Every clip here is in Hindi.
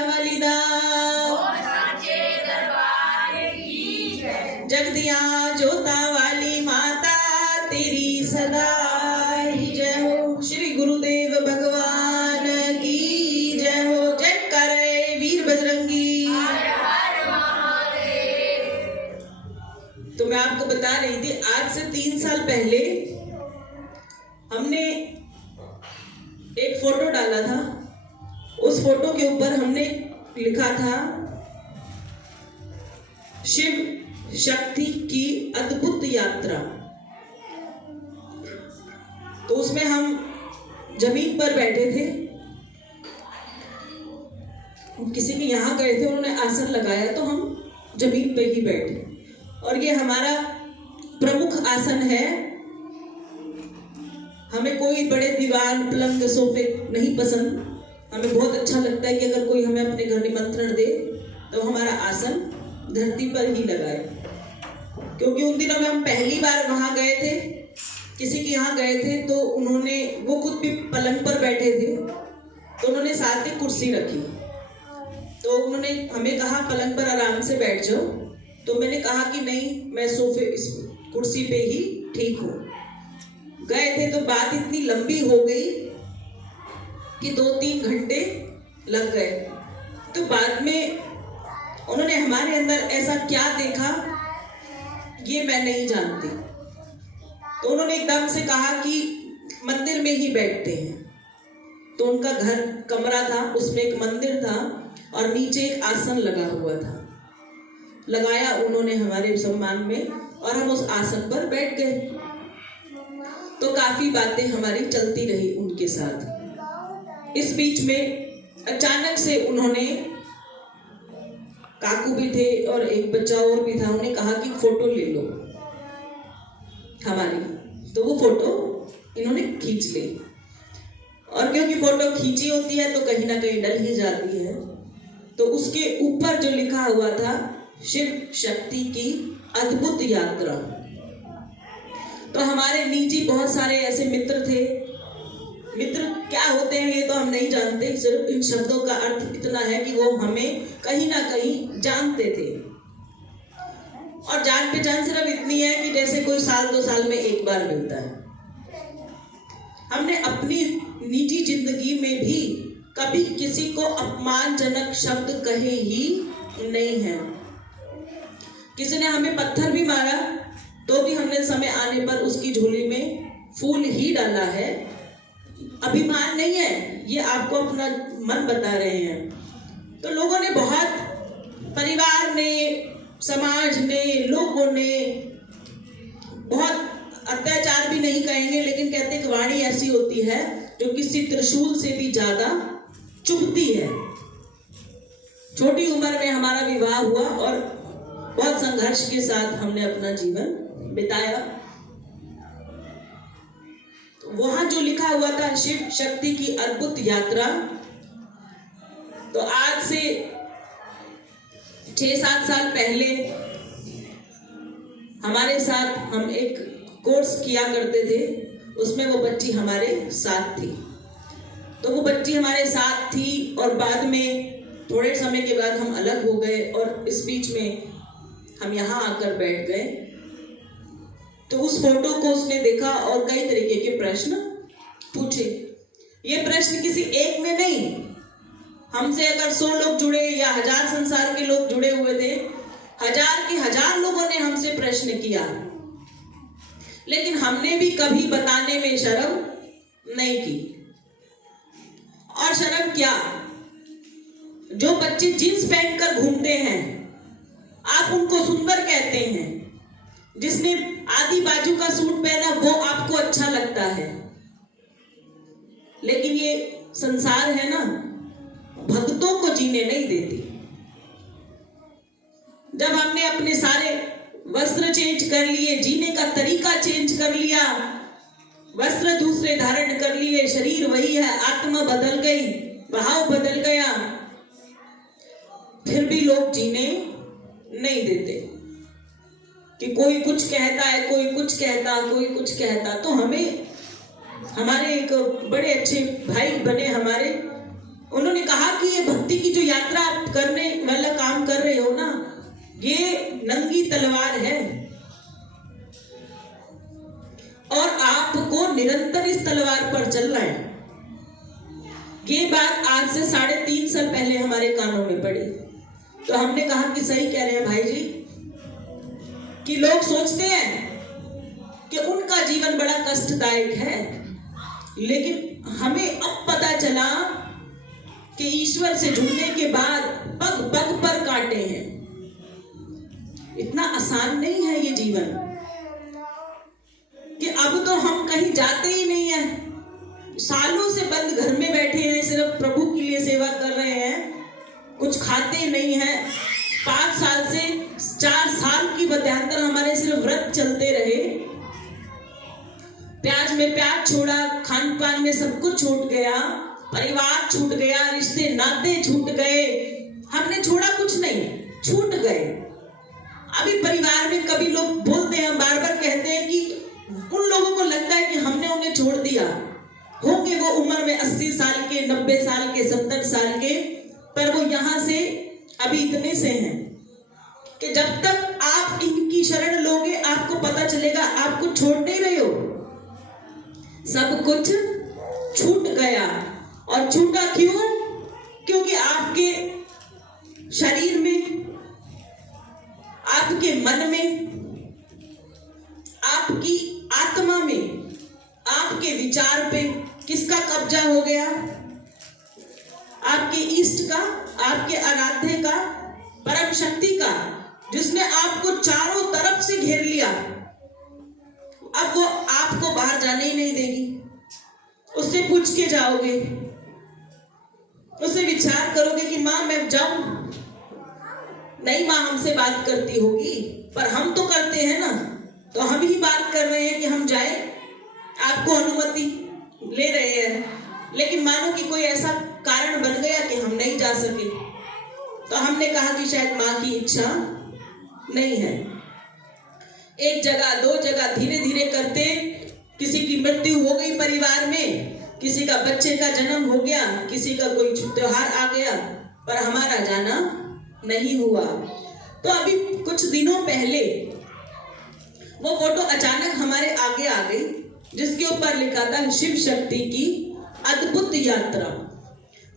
वालिदा जगदिया जोता वाली माता तेरी सदा ही जय हो। श्री गुरुदेव भगवान की जय हो। जय करे वीर बजरंगी। तो मैं आपको बता रही थी, आज से 3 साल पहले हमने एक फोटो डाला था। उस फोटो के ऊपर हमने लिखा था शिव शक्ति की अद्भुत यात्रा। तो उसमें हम जमीन पर बैठे थे, किसी के यहाँ गए थे, उन्होंने आसन लगाया तो हम जमीन पे ही बैठे। और ये हमारा प्रमुख आसन है। हमें कोई बड़े दीवान पलंग सोफे नहीं पसंद। हमें बहुत अच्छा लगता है कि अगर कोई हमें अपने घर निमंत्रण दे तो हमारा आसन धरती पर ही लगाए। क्योंकि उन दिनों में हम पहली बार वहां गए थे, किसी के यहाँ गए थे, तो वो खुद भी पलंग पर बैठे थे, तो उन्होंने साथ में कुर्सी रखी। तो उन्होंने हमें कहा पलंग पर आराम से बैठ जाओ। तो मैंने कहा कि नहीं, मैं इस कुर्सी पे ही ठीक हूँ। गए थे तो बात इतनी लंबी हो गई कि 2-3 घंटे लग गए। तो बाद में उन्होंने हमारे अंदर ऐसा क्या देखा ये मैं नहीं जानती। तो उन्होंने एकदम से कहा कि मंदिर में ही बैठते हैं। तो उनका घर कमरा था, उसमें एक मंदिर था और नीचे एक आसन लगा हुआ था। लगाया उन्होंने हमारे सम्मान में और हम उस आसन पर बैठ गए। तो काफी बातें हमारी चलती रही उनके साथ। इस बीच में अचानक से उन्होंने, काकू भी थे और एक बच्चा और भी था, उन्होंने कहा कि फोटो ले लो हमारी। तो वो फोटो इन्होंने खींच ली। और क्योंकि फोटो खींची होती है तो कहीं ना कहीं डल ही जाती है। तो उसके ऊपर जो लिखा हुआ था शिव शक्ति की अद्भुत यात्रा। तो हमारे निजी बहुत सारे ऐसे मित्र थे। मित्र क्या होते हैं ये तो हम नहीं जानते, सिर्फ इन शब्दों का अर्थ इतना है कि वो हमें कहीं ना कहीं जानते थे। और जान पहचान सिर्फ इतनी है कि जैसे कोई 1-2 साल में एक बार मिलता है। हमने अपनी निजी जिंदगी में भी कभी किसी को अपमानजनक शब्द कहे ही नहीं है। किसी ने हमें पत्थर भी मारा तो भी हमने समय आने पर उसकी झोली में फूल ही डाला है। अभिमान नहीं है, ये आपको अपना मन बता रहे हैं। तो लोगों ने बहुत, परिवार ने, समाज ने, लोगों ने बहुत अत्याचार भी नहीं कहेंगे, लेकिन कहते कि वाणी ऐसी होती है जो किसी त्रिशूल से भी ज्यादा चुभती है। छोटी उम्र में हमारा विवाह हुआ और बहुत संघर्ष के साथ हमने अपना जीवन बिताया। तो वहां जो लिखा हुआ था शिव शक्ति की अद्भुत यात्रा, तो आज से 6-7 साल पहले हमारे साथ हम एक कोर्स किया करते थे। उसमें वो बच्ची हमारे साथ थी। तो वो बच्ची हमारे साथ थी और बाद में थोड़े समय के बाद हम अलग हो गए और इस बीच में हम यहाँ आकर बैठ गए। तो उस फोटो को उसने देखा और कई तरीके के प्रश्न पूछे। ये प्रश्न किसी एक ने नहीं, हमसे अगर 100 लोग जुड़े या 1000 संसार के लोग जुड़े हुए थे, 1000 के 1000 लोगों ने हमसे प्रश्न किया, लेकिन हमने भी कभी बताने में शर्म नहीं की। और शर्म क्या, जो बच्चे जींस पहन कर घूमते हैं आप उनको सुंदर कहते हैं, जिसने आधी बाजू का सूट पहना वो आपको अच्छा लगता है। लेकिन ये संसार है ना, भक्तों को जीने नहीं देती। जब हमने अपने सारे वस्त्र चेंज कर लिए, जीने का तरीका चेंज कर लिया, वस्त्र दूसरे धारण कर लिए, शरीर वही है, आत्मा बदल गई, भाव बदल गया, फिर भी लोग जीने नहीं देते। कि कोई कुछ कहता है, कोई कुछ कहता, कोई कुछ कहता। तो हमें, हमारे एक बड़े अच्छे भाई बने हमारे, उन्होंने कहा कि ये भक्ति की जो यात्रा नंगी तलवार है और आपको निरंतर इस तलवार पर चलना है। ये बात आज से 3.5 साल पहले हमारे कानों में पड़ी, तो हमने कहा कि सही कह रहे हैं भाई जी, कि लोग सोचते हैं कि उनका जीवन बड़ा कष्टदायक है, लेकिन हमें अब पता चला कि ईश्वर से जुड़ने के बाद पग पग पर कांटे हैं। इतना आसान नहीं है ये जीवन कि अब तो हम कहीं जाते ही नहीं है, सालों से बंद घर में बैठे हैं, सिर्फ प्रभु के लिए सेवा कर रहे हैं, कुछ खाते नहीं हैं। 5 साल से 4 साल की मध्यांतर हमारे सिर्फ व्रत चलते रहे, प्याज में प्याज छोड़ा, खान पान में सब कुछ छूट गया, परिवार छूट गया, रिश्ते नाते छूट गए, हमने छोड़ा कुछ नहीं, छूट गए। अभी परिवार में कभी लोग बोलते हैं, बार बार कहते हैं कि उन लोगों को लगता है कि हमने उन्हें छोड़ दिया, होंगे वो उम्र में 80 साल के, 90 साल के, 70 साल के, पर वो यहां से अभी इतने से हैं कि जब तक आप इनकी शरण लोगे आपको पता चलेगा आप कुछ छोड़ नहीं रहे हो, सब कुछ छूट गया। और छूटा क्यों? क्योंकि आपके शरीर में, आपके मन में, आपकी आत्मा में, आपके विचार पे किसका कब्जा हो गया? आपके इष्ट का, आपके आराध्य का, परम शक्ति का, जिसने आपको चारों तरफ से घेर लिया। अब वो आपको बाहर जाने ही नहीं देगी। उससे पूछ के जाओगे, उससे विचार करोगे कि माँ मैं जाऊं, नहीं माँ हमसे बात करती होगी, पर हम तो करते हैं ना, तो हम ही बात कर रहे हैं कि हम जाएं, आपको अनुमति ले रहे हैं, लेकिन मानो कि कोई ऐसा कारण बन गया कि हम नहीं जा सके, तो हमने कहा कि शायद माँ की इच्छा नहीं है। एक जगह, 2 जगह, धीरे धीरे करते किसी की मृत्यु हो गई परिवार में, किसी का बच्चे का जन्म हो गया, किसी का कोई त्योहार आ गया, पर हमारा जाना नहीं हुआ। तो अभी कुछ दिनों पहले वो फोटो अचानक हमारे आगे आ गई, जिसके ऊपर लिखा था शिव शक्ति की अद्भुत यात्रा।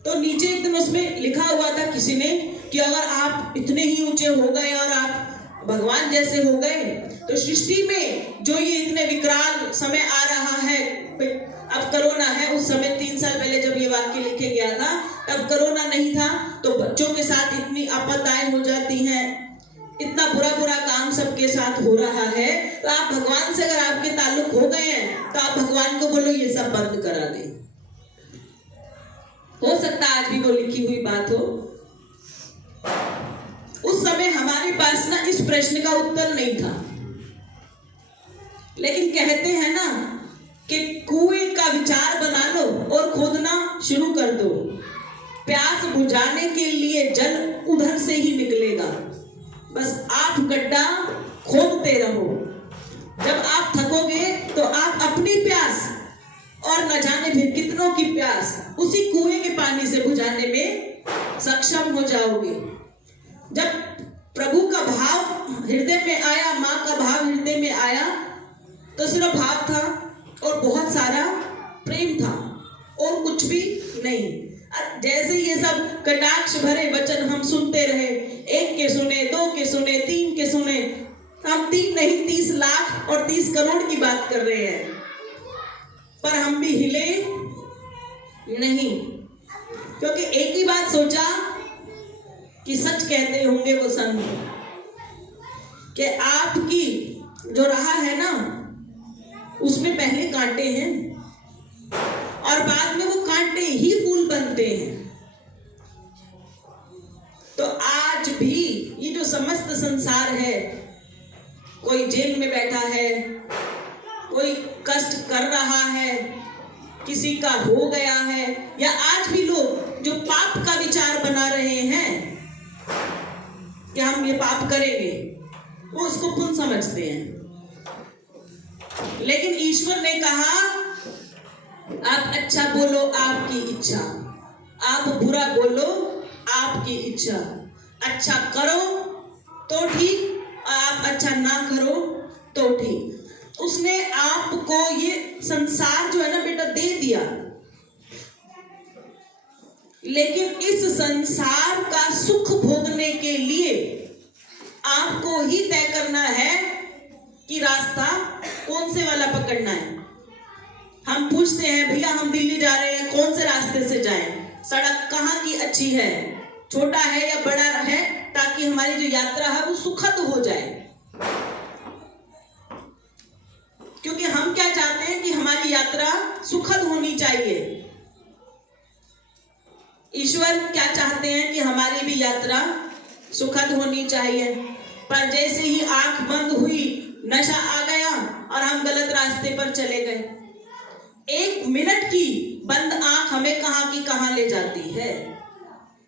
तो नीचे एकदम उसमें लिखा हुआ था किसी ने कि अगर आप इतने ही ऊंचे हो गए और आप भगवान जैसे हो गए, तो सृष्टि में जो ये इतने विकराल समय आ रहा है, अब कोरोना है, उस समय 3 साल पहले जब ये वाक्य लिखे गया था तब कोरोना नहीं था, तो बच्चों के साथ इतनी आपदाएं हो जाती हैं, इतना बुरा बुरा काम सबके साथ हो रहा है, तो आप भगवान से अगर आपके ताल्लुक हो गए हैं तो आप भगवान को बोलो ये सब बंद करा दे। हो सकता है आज भी वो लिखी हुई बात हो। उस समय हमारे पास ना इस प्रश्न का उत्तर नहीं था, लेकिन कहते हैं ना कि कुएं का विचार बना लो और खोदना शुरू कर दो, प्यास बुझाने के लिए जल उधर से ही निकलेगा, बस आप गड्ढा खोदते रहो। जब आप थकोगे तो आप अपनी प्यास और न जाने फिर कितनों की प्यास उसी कुएं के पानी से बुझाने में सक्षम हो जाओगे। जब प्रभु का भाव हृदय में आया, माँ का भाव हृदय में आया, तो सिर्फ भाव था और बहुत सारा प्रेम था और कुछ भी नहीं। जैसे ये सब कटाक्ष भरे वचन हम सुनते रहे, 1 के सुने, 2 के सुने, 3 के सुने, हम 3 नहीं 30 लाख और 30 करोड़ की बात कर रहे हैं, पर हम भी हिले नहीं, क्योंकि एक ही बात सोचा कि सच कहते होंगे वो संत कि आपकी जो राह है ना उसमें पहले कांटे हैं और बाद में वो कांटे ही फूल बनते हैं। तो आज भी ये जो समस्त संसार है, कोई जेल में बैठा है, कोई कष्ट कर रहा है, किसी का हो गया है, या आज भी लोग जो पाप का विचार बना रहे हैं कि हम ये पाप करेंगे, वो उसको पुण्य समझते हैं। लेकिन ईश्वर ने कहा आप अच्छा बोलो आपकी इच्छा, आप बुरा बोलो आपकी इच्छा, अच्छा करो तो ठीक आप अच्छा ना करो तो ठीक। उसने आपको ये संसार जो है ना बेटा दे दिया, लेकिन इस संसार का सुख भोगने के लिए आपको ही तय करना है कि रास्ता कौन से वाला पकड़ना है। हम पूछते हैं भैया हम दिल्ली जा रहे हैं, कौन से रास्ते से जाएं, सड़क कहाँ की अच्छी है, छोटा है या बड़ा है, ताकि हमारी जो यात्रा है वो सुखद हो जाए। क्योंकि हम क्या चाहते हैं कि हमारी यात्रा सुखद होनी चाहिए। ईश्वर क्या चाहते हैं कि हमारी भी यात्रा सुखद होनी चाहिए। पर जैसे ही आंख बंद हुई, नशा आ गया और हम गलत रास्ते पर चले गए। 1 मिनट की बंद आंख हमें कहां की कहां ले जाती है।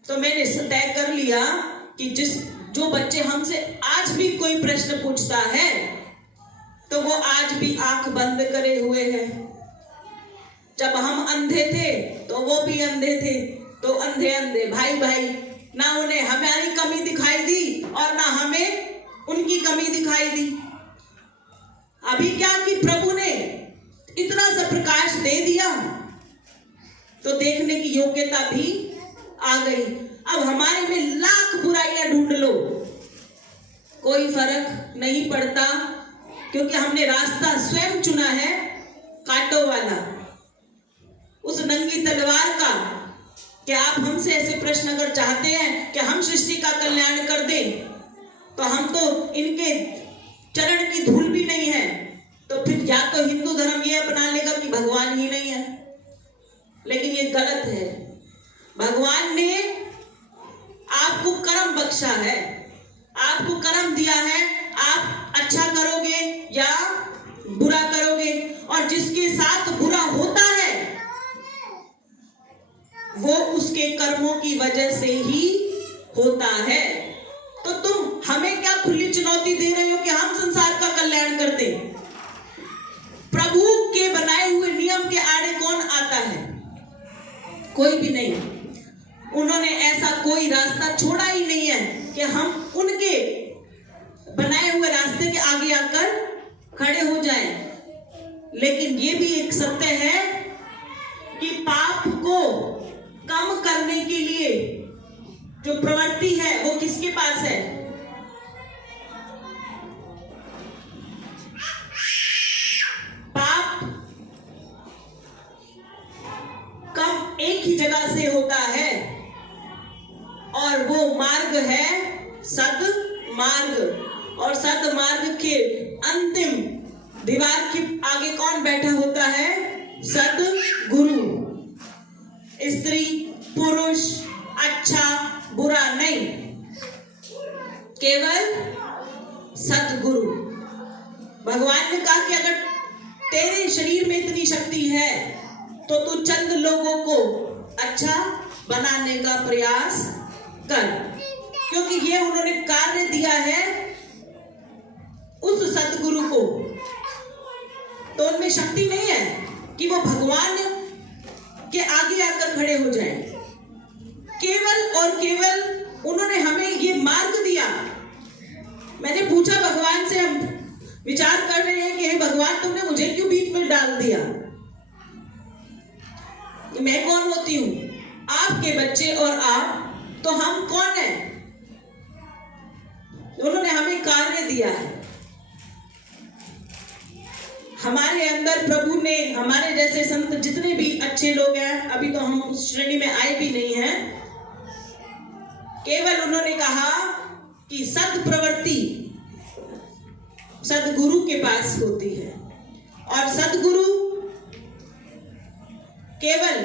तो मैंने तय कर लिया कि जो बच्चे हमसे आज भी कोई प्रश्न पूछता है तो वो आज भी आंख बंद करे हुए है। जब हम अंधे थे तो वो भी अंधे थे, तो अंधे अंधे भाई भाई, ना उन्हें हमारी कमी दिखाई दी और ना हमें उनकी कमी दिखाई दी। अभी क्या कि प्रभु ने इतना सा प्रकाश दे दिया तो देखने की योग्यता भी आ गई। अब हमारे में लाख बुराइयां ढूंढ लो, कोई फर्क नहीं पड़ता, क्योंकि हमने रास्ता स्वयं चुना है, कांटों वाला, उस नंगी तलवार का। क्या आप हमसे ऐसे प्रश्न अगर चाहते हैं कि हम सृष्टि का कल्याण कर दें, तो हम तो इनके चरण की धूल भी नहीं है। तो फिर या तो हिंदू धर्म ये अपना लेगा कि भगवान ही नहीं है, लेकिन ये गलत है। भगवान ने आपको कर्म बख्शा है, आपको कर्म दिया है, आप अच्छा करोगे या बुरा करोगे, और जिसके साथ बुरा होता है वो उसके कर्मों की वजह से ही होता है। तो तुम हमें क्या खुली चुनौती दे रहे हो कि हम संसार का कल्याण कर दें? प्रभु के बनाए हुए नियम के आड़े कौन आता है? कोई भी नहीं। उन्होंने ऐसा कोई रास्ता छोड़ा ही नहीं है कि हम उनके बनाए हुए रास्ते के आगे आकर खड़े हो जाएं। लेकिन ये भी एक सत्य है कि पाप को कम करने के लिए जो प्रवृत्ति है वो किसके पास है? पाप कम एक ही जगह से होता है और वो मार्ग है सद्मार्ग। और सद्मार्ग के अंतिम दीवार के आगे कौन बैठा होता है? सद्गुरु। स्त्री पुरुष अच्छा बुरा नहीं, केवल सद्गुरु। भगवान ने कहा कि अगर तेरे शरीर में इतनी शक्ति है तो तू चंद लोगों को अच्छा बनाने का प्रयास कर, क्योंकि ये उन्होंने कार्य दिया है उस सद्गुरु को। तो उनमें शक्ति नहीं है कि वो भगवान के आगे आकर खड़े हो जाएं। केवल और केवल उन्होंने हमें ये मार्ग दिया। मैंने पूछा भगवान से, हम विचार कर रहे हैं कि हे भगवान तुमने मुझे क्यों बीच में डाल दिया? मैं कौन होती हूँ? आपके बच्चे और आप, तो हम कौन हैं? उन्होंने हमें कार्य दिया है। हमारे अंदर प्रभु ने, हमारे जैसे संत जितने भी अच्छे लोग हैं, अभी तो हम उस श्रेणी में आए भी नहीं हैं, केवल उन्होंने कहा कि सद प्रवृत्ति सदगुरु के पास होती है। और सदगुरु केवल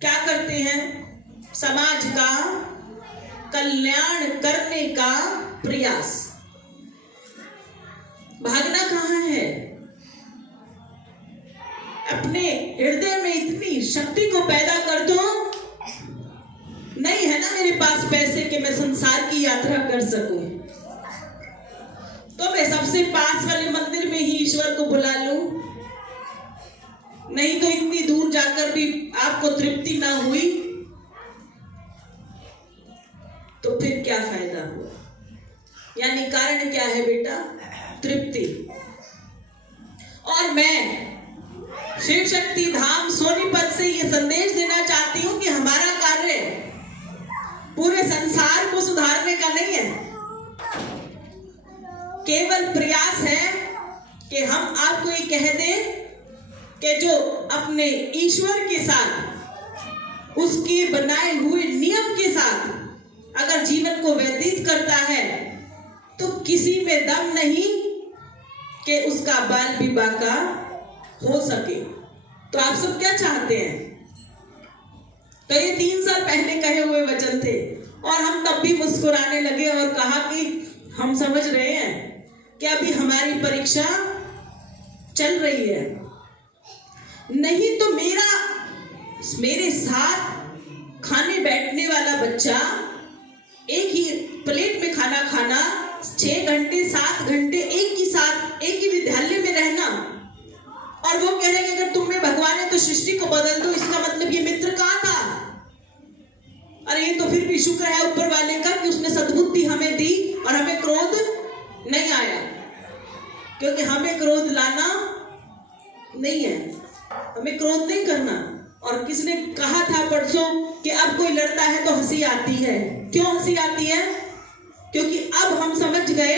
क्या करते हैं? समाज का कल्याण करने का प्रयास। भागना कहाँ है? अपने हृदय में इतनी शक्ति को पैदा कर दो। नहीं है ना मेरे पास पैसे कि मैं संसार की यात्रा कर सकूं, तो मैं सबसे पास वाले मंदिर में ही ईश्वर को बुला लूं। नहीं तो इतनी दूर जाकर भी आपको तृप्ति ना हुई तो फिर क्या फायदा हुआ? यानी कारण क्या है बेटा? तृप्ति। और मैं शिव शक्ति धाम सोनीपत से ये संदेश देना चाहती हूँ कि हमारा कार्य पूरे संसार को सुधारने का नहीं है, केवल प्रयास है कि हम आपको ये कह दें कि जो अपने ईश्वर के साथ, उसके बनाए हुए नियम के साथ अगर जीवन को व्यतीत करता है तो किसी में दम नहीं कि उसका बाल विवाह का हो सके। तो आप सब क्या चाहते हैं? तो ये 3 साल पहले कहे हुए वचन थे और हम तब भी मुस्कुराने लगे और कहा कि हम समझ रहे हैं कि अभी हमारी परीक्षा चल रही है, नहीं तो मेरे साथ खाने बैठने वाला बच्चा एक ही प्लेट में खाना खाना, 6 घंटे 7 घंटे एक ही विद्यालय में रहना, और वो कह रहे हैं अगर तुम में भगवान है तो सृष्टि को बदल दो, इसका मतलब ये मित्र कहाँ था? अरे ये तो फिर भी शुक्र है ऊपर वाले का कि उसने सद्बुद्धि हमें दी और हमें क्रोध नहीं आया, क्योंकि हमें क्रोध लाना नहीं है, हमें क्रोध नहीं करना। और किसने कहा था परसों कि अब कोई लड़ता है तो हंसी आती है। क्यों हंसी आती है? क्योंकि अब हम समझ गए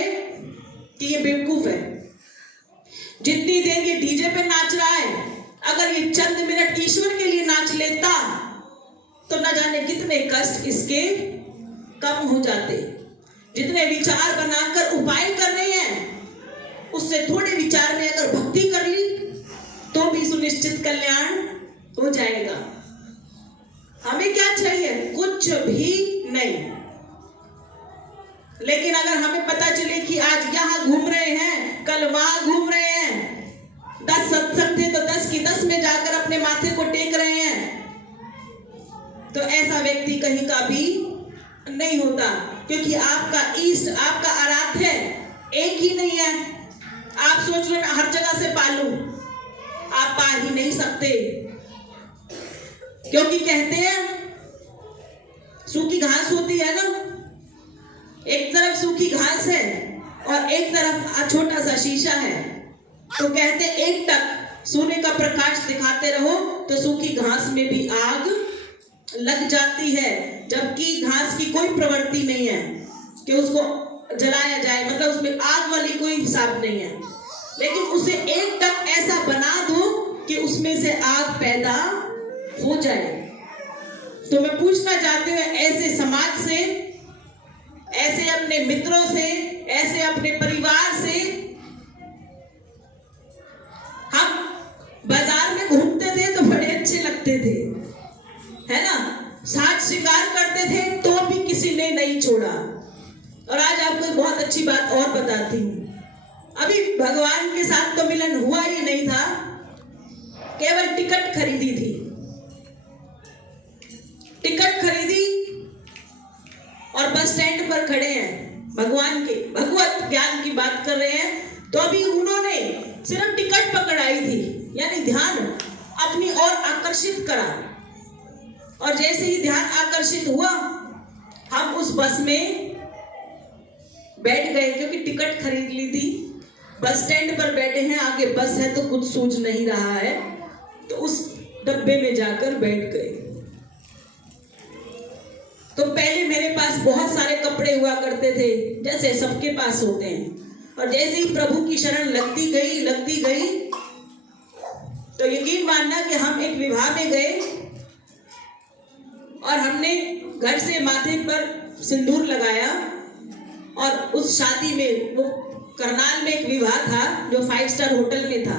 कि ये बेवकूफ है। जितनी देर ये डीजे पे नाच रहा है, अगर ये चंद मिनट ईश्वर के लिए नाच लेता तो न जाने कितने कष्ट इसके कम हो जाते। जितने विचार बनाकर उपाय कर रहे हैं, उससे थोड़े विचार में अगर भक्ति कर ली तो भी सुनिश्चित कल्याण हो जाएगा। हमें क्या चाहिए? कुछ भी नहीं। लेकिन अगर हमें पता चले कि आज यहाँ घूम रहे हैं, कल वहां घूम रहे हैं, 10 सत्संग थे तो 10 की 10 में जाकर अपने माथे को टेक रहे हैं, तो ऐसा व्यक्ति कहीं का भी नहीं होता, क्योंकि आपका इष्ट, आपका आराध्य एक ही नहीं है। आप सोच रहे मैं हर जगह से पालूं, आप पा ही नहीं सकते, क्योंकि कहते हैं सूखी घास होती है ना, एक तरफ सूखी घास है और एक तरफ छोटा सा शीशा है, तो कहते एक टक सूर्य का प्रकाश दिखाते रहो तो सूखी घास में भी आग लग जाती है, जबकि घास की कोई प्रवृत्ति नहीं है कि उसको जलाया जाए, मतलब उसमें आग वाली कोई हिसाब नहीं है। लेकिन उसे एक टक ऐसा बना दो कि उसमें से आग पैदा हो जाए। तो मैं पूछना चाहती हूँ, ऐसे समाज से, ऐसे अपने मित्रों से, ऐसे अपने परिवार से, हम बाजार में घूमते थे तो बड़े अच्छे लगते थे, है ना, साथ शिकार करते थे तो भी किसी ने नहीं छोड़ा। और आज आपको बहुत अच्छी बात और बताती हूँ, अभी भगवान के साथ तो मिलन हुआ ही नहीं था, केवल टिकट खरीदी थी, टिकट खरीदी और बस स्टैंड पर खड़े हैं, भगवान के भगवत ज्ञान की बात कर रहे हैं, तो अभी उन्होंने सिर्फ टिकट पकड़ाई थी, यानी ध्यान अपनी ओर आकर्षित करा, और जैसे ही ध्यान आकर्षित हुआ हम उस बस में बैठ गए, क्योंकि टिकट खरीद ली थी, बस स्टैंड पर बैठे हैं, आगे बस है तो कुछ सूझ नहीं रहा है, तो उस डब्बे में जाकर बैठ गए। तो पहले मेरे पास बहुत सारे कपड़े हुआ करते थे, जैसे सबके पास होते हैं, और जैसे ही प्रभु की शरण लगती गई तो यकीन मानना कि हम एक विवाह में गए और हमने घर से माथे पर सिंदूर लगाया, और उस शादी में, वो करनाल में एक विवाह था जो 5 स्टार होटल में था,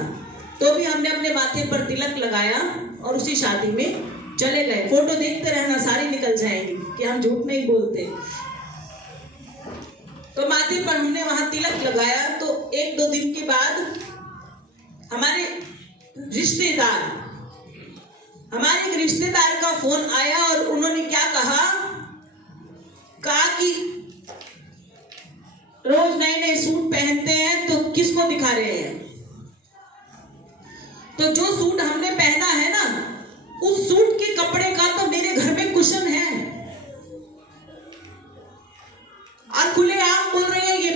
तो भी हमने अपने माथे पर तिलक लगाया और उसी शादी में चले गए। फोटो देखते रहना, सारी निकल जाएंगी कि हम झूठ नहीं बोलते। तो माथे पर हमने वहां तिलक लगाया, तो 1-2 दिन के बाद हमारे एक रिश्तेदार का फोन आया और उन्होंने क्या कहा कि रोज नए सूट पहनते हैं तो किसको दिखा रहे हैं? तो जो सूट हमने पहना है ना, उस सूट के कपड़े का तो मेरे घर में कुशन है, और खुलेआम बोल रहे हैं ये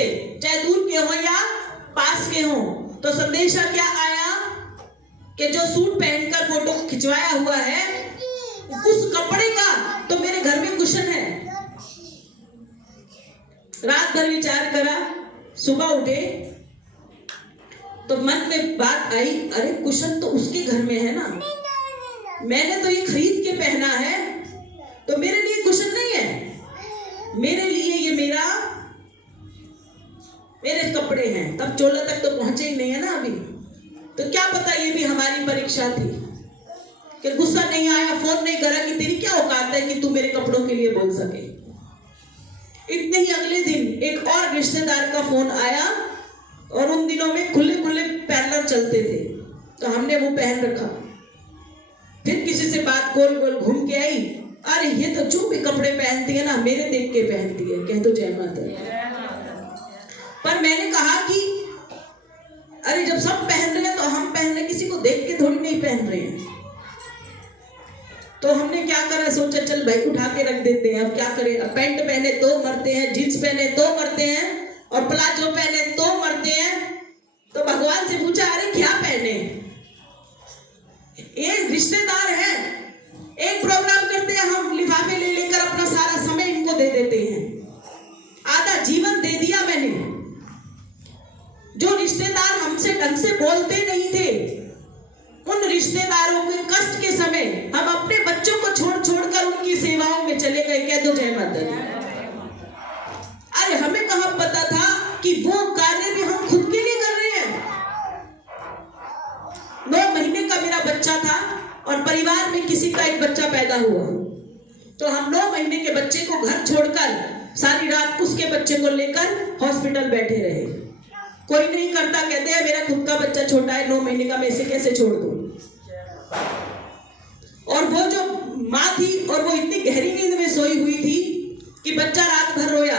से, चाहे दूर के हो या पास के हो। तो संदेशा क्या आया कि जो सूट पहनकर फोटो खिंचवाया हुआ है उस कपड़े का तो मेरे घर में कुशन है। रात भर विचार करा, सुबह उठे तो मन में बात आई, अरे कुशन तो उसके घर में है ना, मैंने तो ये खरीद के पहना है, तो मेरे लिए कुशन नहीं है, मेरे लिए ये मेरे कपड़े हैं। तब चोला तक तो पहुंचे ही नहीं है ना अभी। तो क्या पता ये भी हमारी परीक्षा थी कि गुस्सा नहीं आया, फोन नहीं करा कि तेरी क्या औकात है कि तू मेरे कपड़ों के लिए बोल सके। इतने ही अगले दिन एक और रिश्तेदार का फोन आया और उन दिनों में खुले खुले पैरलर चलते थे, तो हमने वो पहन रखा। फिर किसी से बात गोल गोल घूम के आई, अरे ये तो जो भी कपड़े पहनती है ना मेरे देख के पहनती है, कह तो जय माता। पर मैंने कहा कि अरे जब सब पहन रहे हैं तो हम पहन रहे, किसी को देख के थोड़ी नहीं पहन रहे हैं। तो हमने क्या करा, सोचा चल भाई उठा के रख देते हैं, अब क्या करें। अब पैंट पहने तो मरते हैं, जींस पहने तो मरते हैं, और प्लाजो पहने तो मरते हैं। तो भगवान से पूछा, अरे क्या पहने। ये रिश्तेदार हैं, एक प्रोग्राम करते हैं, हम लिफाफे ले लेकर अपना सारा समय इनको दे देते हैं। आधा जीवन दे दिया मैंने। जो रिश्तेदार हमसे ढंग से बोलते नहीं थे, उन रिश्तेदारों के कष्ट के समय हम अपने बच्चों को छोड़कर उनकी सेवाओं में चले गए। कह दो जय माता दी। अरे हमें कहां पता था कि वो कार्य भी हम खुद के लिए कर रहे हैं। 9 महीने का मेरा बच्चा था और परिवार में किसी का एक बच्चा पैदा हुआ, तो हम 9 महीने के बच्चे को घर छोड़कर सारी रात उसके बच्चे को लेकर हॉस्पिटल बैठे रहे। कोई नहीं करता, कहते हैं मेरा खुद का बच्चा छोटा है 9 महीने का, मैं इसे कैसे छोड़ दूं। और वो जो माँ थी और वो इतनी गहरी नींद में सोई हुई थी कि बच्चा रात भर रोया,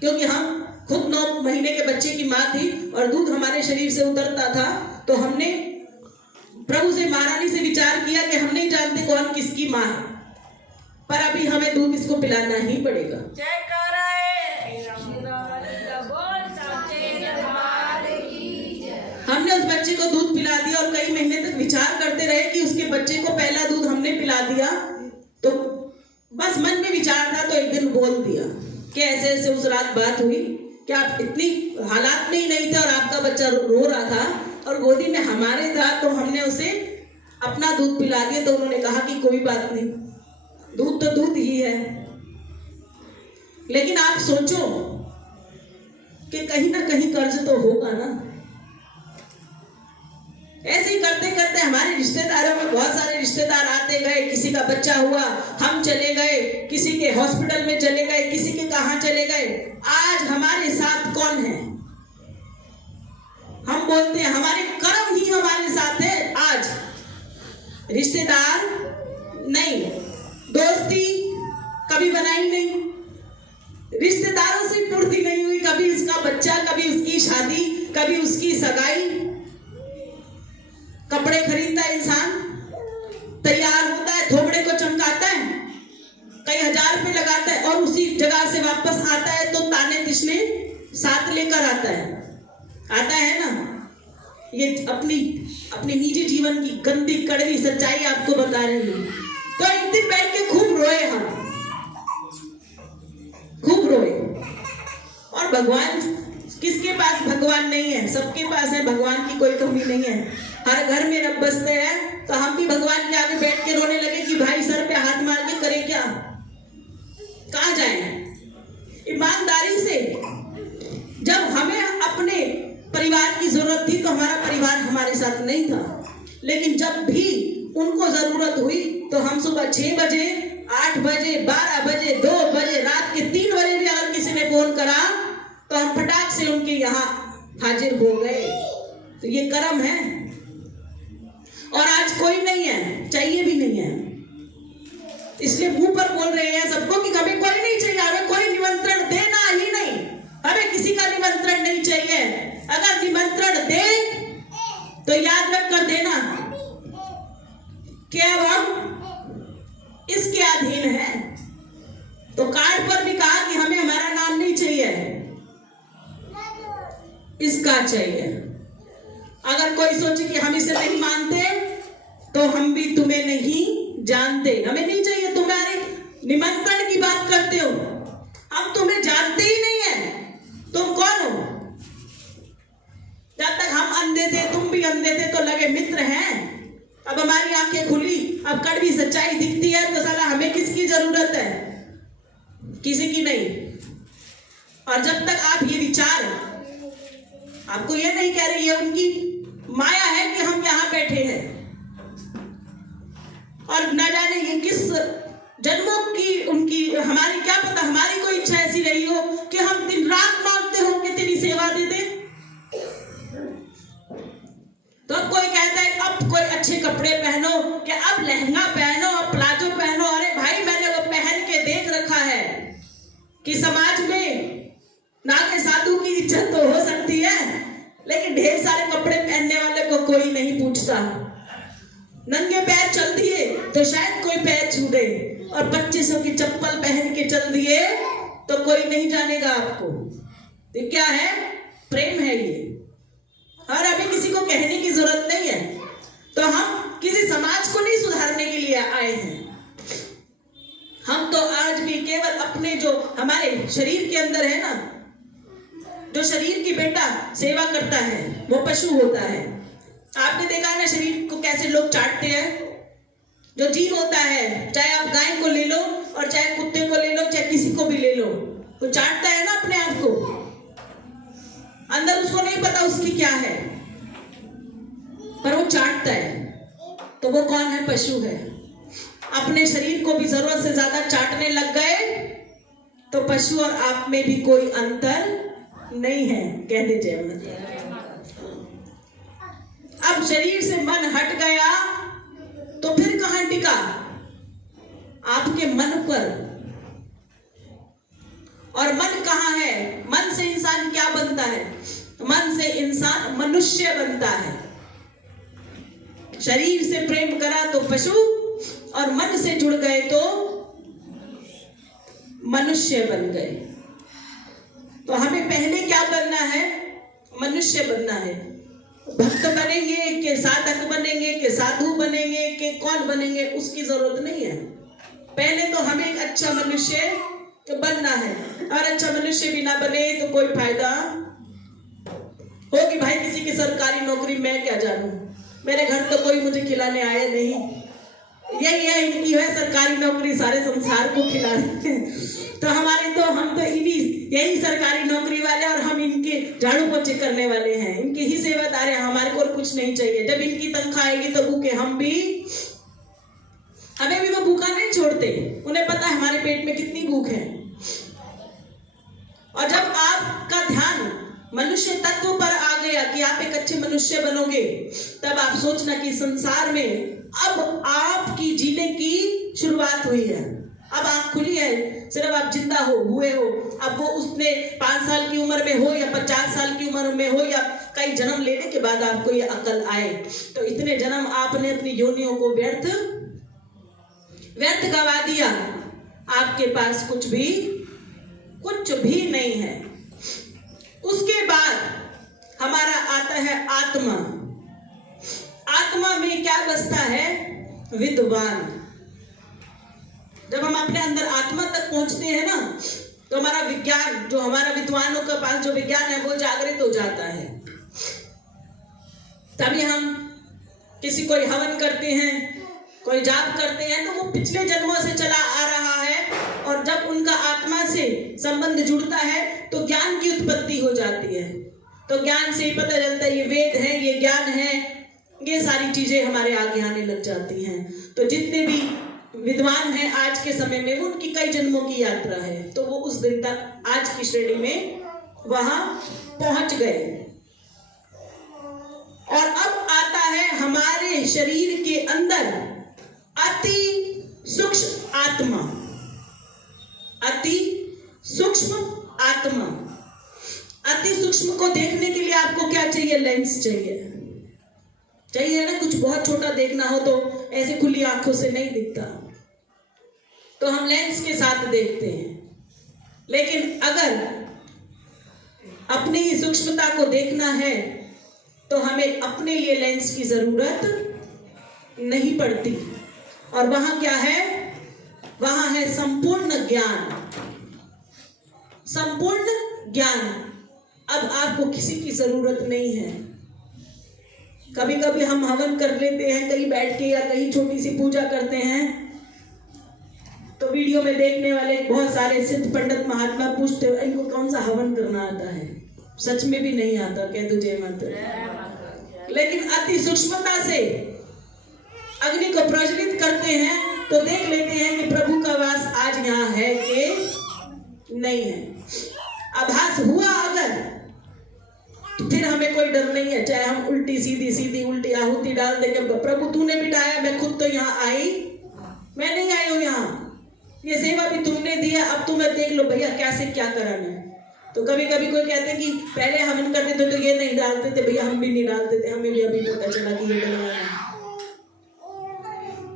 क्योंकि हम खुद 9 महीने के बच्चे की माँ थी और दूध हमारे शरीर से उतरता था। तो हमने प्रभु से, महारानी से विचार किया कि हम नहीं जानते कौन किसकी माँ है, पर अभी हमें दूध इसको पिलाना ही पड़ेगा। हमने उस बच्चे को दूध पिला दिया और कई महीने तक विचार करते रहे कि उसके बच्चे को पहला दूध हमने पिला दिया। तो बस मन में विचार था, तो एक दिन बोल दिया कि ऐसे ऐसे उस रात बात हुई कि आप इतनी हालात में ही नहीं थे और आपका बच्चा रो रहा था और गोदी में हमारे था, तो हमने उसे अपना दूध पिला दिया। तो उन्होंने कहा कि कोई बात नहीं, दूध तो दूध ही है। लेकिन आप सोचो कि कहीं ना कहीं कर्ज तो होगा ना। ऐसे ही करते करते हमारे रिश्तेदारों में बहुत सारे रिश्तेदार आते गए, किसी का बच्चा हुआ, हम चले गए, किसी के हॉस्पिटल में चले गए, किसी के कहां चले गए। आज हमारे साथ कौन है? हम बोलते हैं हमारे कर्म ही हमारे साथ है। आज रिश्तेदार नहीं, दोस्ती कभी बनाई नहीं, रिश्तेदारों से पूर्ति नहीं हुई, कभी उसका बच्चा, कभी उसकी शादी, कभी उसकी सगाई। कपड़े खरीदता है इंसान, तैयार होता है, थोबड़े को चमकाता है, कई हजार रुपए लगाता है और उसी जगह से वापस आता है तो ताने तिश्ने साथ लेकर आता है ना। ये अपनी निजी जीवन की गंदी कड़वी सच्चाई आपको बता रही हूँ। तो एक दिन बैठ के खूब रोए हम, खूब रोए। और भगवान, किसके पास भगवान नहीं है? सबके पास है, भगवान की कोई कमी नहीं है। हर घर में रब बसते हैं, तो हम भी भगवान के आगे बैठ के रोने लगे कि भाई सर पे हाथ मार के करें क्या, कहां जाएं। ईमानदारी से, जब हमें अपने परिवार की जरूरत थी तो हमारा परिवार हमारे साथ नहीं था, लेकिन जब भी उनको जरूरत हुई तो हम सुबह 6 बजे, 8 बजे, 12 बजे, 2 बजे, रात के 3 बजे भी अगर किसी ने फोन करा तो हम फटाक से उनके यहाँ हाजिर हो गए। तो ये कर्म है। और आज कोई नहीं है, चाहिए भी नहीं है, इसलिए मुंह पर बोल रहे हैं सबको कि हमें कोई नहीं चाहिए, हमें कोई निमंत्रण देना ही नहीं, हमें किसी का निमंत्रण नहीं चाहिए। अगर निमंत्रण दे तो याद रख कर देना कि अब हम इसके अधीन हैं। तो कार्ड पर भी कहा कि हमें हमारा नाम नहीं चाहिए, इसका चाहिए। अगर कोई सोचे कि हम इसे नहीं मानते तो हम भी तुम्हें नहीं जानते। हमें नहीं चाहिए, तुम्हारे निमंत्रण की बात करते हो, हम तुम्हें जानते ही नहीं है, तुम कौन हो? जब तक हम अंधे थे तुम भी अंधे थे तो लगे मित्र हैं। अब हमारी आंखें खुली, अब कड़वी सच्चाई दिखती है तो साला हमें किसकी जरूरत है? किसी की नहीं। और जब तक आप ये विचार, आपको ये नहीं कह रहे ये उनकी माया है कि हम यहां बैठे हैं, और न जाने ये किस जन्मों की उनकी, हमारी क्या पता, हमारी कोई इच्छा ऐसी रही हो कि हम दिन रात मांगते हो कि तेरी सेवा दे दे। तो अब कोई कहता है अब कोई अच्छे कपड़े पहनो, कि अब लहंगा पहनो, अब प्लाजो पहनो। अरे भाई, मैंने वो पहन के देख रखा है कि समाज में नागे साधु की इज्जत तो हो सकती है, लेकिन ढेर सारे कपड़े पहनने वाले को कोई नहीं पूछता। नंगे पैर चल दिए तो शायद कोई पैर छू दे, और 2500 की चप्पल पहन के चल दिए तो कोई नहीं जानेगा आपको। तो क्या है? प्रेम है ये। और अभी किसी को कहने की जरूरत नहीं है। तो हम किसी समाज को नहीं सुधारने के लिए आए हैं। हम तो आज भी केवल अपने जो हमारे शरीर के अंदर है ना, जो शरीर की बेटा सेवा करता है वो पशु होता है। आपने देखा ना शरीर को कैसे लोग चाटते हैं। जो जीव होता है, चाहे आप गाय को ले लो और चाहे कुत्ते को ले लो, चाहे किसी को भी ले लो, वो चाटता है ना अपने आप को। अंदर उसको नहीं पता उसकी क्या है, पर वो चाटता है। तो वो कौन है? पशु है। अपने शरीर को भी जरूरत से ज्यादा चाटने लग गए तो पशु और आप में भी कोई अंतर नहीं है। कह दीजिए। अब शरीर से मन हट गया तो फिर कहां टिका? आपके मन पर। और मन कहां है? मन से इंसान क्या बनता है? मन से इंसान मनुष्य बनता है। शरीर से प्रेम करा तो पशु, और मन से जुड़ गए तो मनुष्य बन गए। तो हमें पहले क्या बनना है? मनुष्य बनना है। भक्त बनेंगे कि साधक बनेंगे कि साधु बनेंगे कि कौन बनेंगे, उसकी जरूरत नहीं है। पहले तो हमें एक अच्छा मनुष्य बनना है। और अच्छा मनुष्य भी ना बने तो कोई फायदा होगी? भाई किसी की सरकारी नौकरी मैं क्या जानूं, मेरे घर तो कोई मुझे खिलाने आया नहीं। यही है इनकी है सरकारी नौकरी, सारे संसार को खिला रहे हैं। तो हम तो इन्हीं यही सरकारी नौकरी वाले, और हम इनके झाड़ू पोछे करने वाले हैं, इनके ही सेवादार हैं। हमारे को और कुछ नहीं चाहिए। जब इनकी तनख्वाह आएगी तो भूखे हमें भी वो भूखा नहीं छोड़ते। उन्हें पता है हमारे पेट में कितनी भूख है। और जब आपका ध्यान मनुष्य तत्व पर आ गया कि आप एक अच्छे मनुष्य बनोगे, तब आप सोचना कि संसार में अब आपकी जीने की शुरुआत हुई है। अब आंख खुली है, सिर्फ आप जिंदा हुए हो। अब वो उसने 5 साल की उम्र में हो या 50 साल की उम्र में हो या कई जन्म लेने के बाद आपको ये अकल आए, तो इतने जन्म आपने अपनी योनियों को व्यर्थ गवा दिया। आपके पास कुछ भी नहीं है। उसके बाद हमारा आता है आत्मा। आत्मा में क्या बसता है? विद्वान। जब हम अपने अंदर आत्मा तक पहुंचते हैं ना, तो हमारा विज्ञान, जो हमारा विद्वानों के पास जो विज्ञान है, वो जागृत हो जाता है। तभी हम किसी कोई हवन करते हैं, कोई जाप करते हैं, तो वो पिछले जन्मों से चला आ रहा है। और जब उनका आत्मा से संबंध जुड़ता है तो ज्ञान की उत्पत्ति हो जाती है। तो ज्ञान से ही पता चलता है ये वेद है, ये ज्ञान है, ये सारी चीजें हमारे आगे आने लग जाती हैं। तो जितने भी विद्वान हैं आज के समय में, उनकी कई जन्मों की यात्रा है, तो वो उस दिन तक आज की श्रेणी में वहां पहुंच गए। और अब आता है हमारे शरीर के अंदर अति सूक्ष्म आत्मा। अति सूक्ष्म आत्मा। अति सूक्ष्म को देखने के लिए आपको क्या चाहिए? लेंस चाहिए ना। कुछ बहुत छोटा देखना हो तो ऐसे खुली आंखों से नहीं दिखता, तो हम लेंस के साथ देखते हैं। लेकिन अगर अपनी ही सूक्ष्मता को देखना है तो हमें अपने लिए लेंस की जरूरत नहीं पड़ती। और वहां क्या है? वहां है संपूर्ण ज्ञान। संपूर्ण ज्ञान। अब आपको किसी की जरूरत नहीं है। कभी कभी हम हवन कर लेते हैं कहीं बैठ के या कहीं छोटी सी पूजा करते हैं तो वीडियो में देखने वाले बहुत सारे सिद्ध पंडित महात्मा पूछते हैं इनको कौन सा हवन करना आता है? सच में भी नहीं आता। कह दो जय माता। लेकिन अति सूक्ष्मता से अग्नि को प्रज्वलित करते हैं तो देख लेते हैं कि प्रभु का वास आज यहाँ है कि नहीं है। आभास हुआ अगर तो फिर हमें कोई डर नहीं है। चाहे हम उल्टी सीधी उल्टी आहुति डाल देंगे, प्रभु तूने बिठाया, मैं खुद तो यहाँ आई, मैं नहीं आई हूँ यहाँ, ये सेवा भी तुमने दिया, अब तुम्हें देख लो भैया कैसे क्या कराना है। तो कभी कभी कोई कहते हैं कि पहले हवन करते थे तो ये नहीं डालते थे, भैया हम भी नहीं डालते थे, हमें भी अभी पता चला कि ये डलवाना है।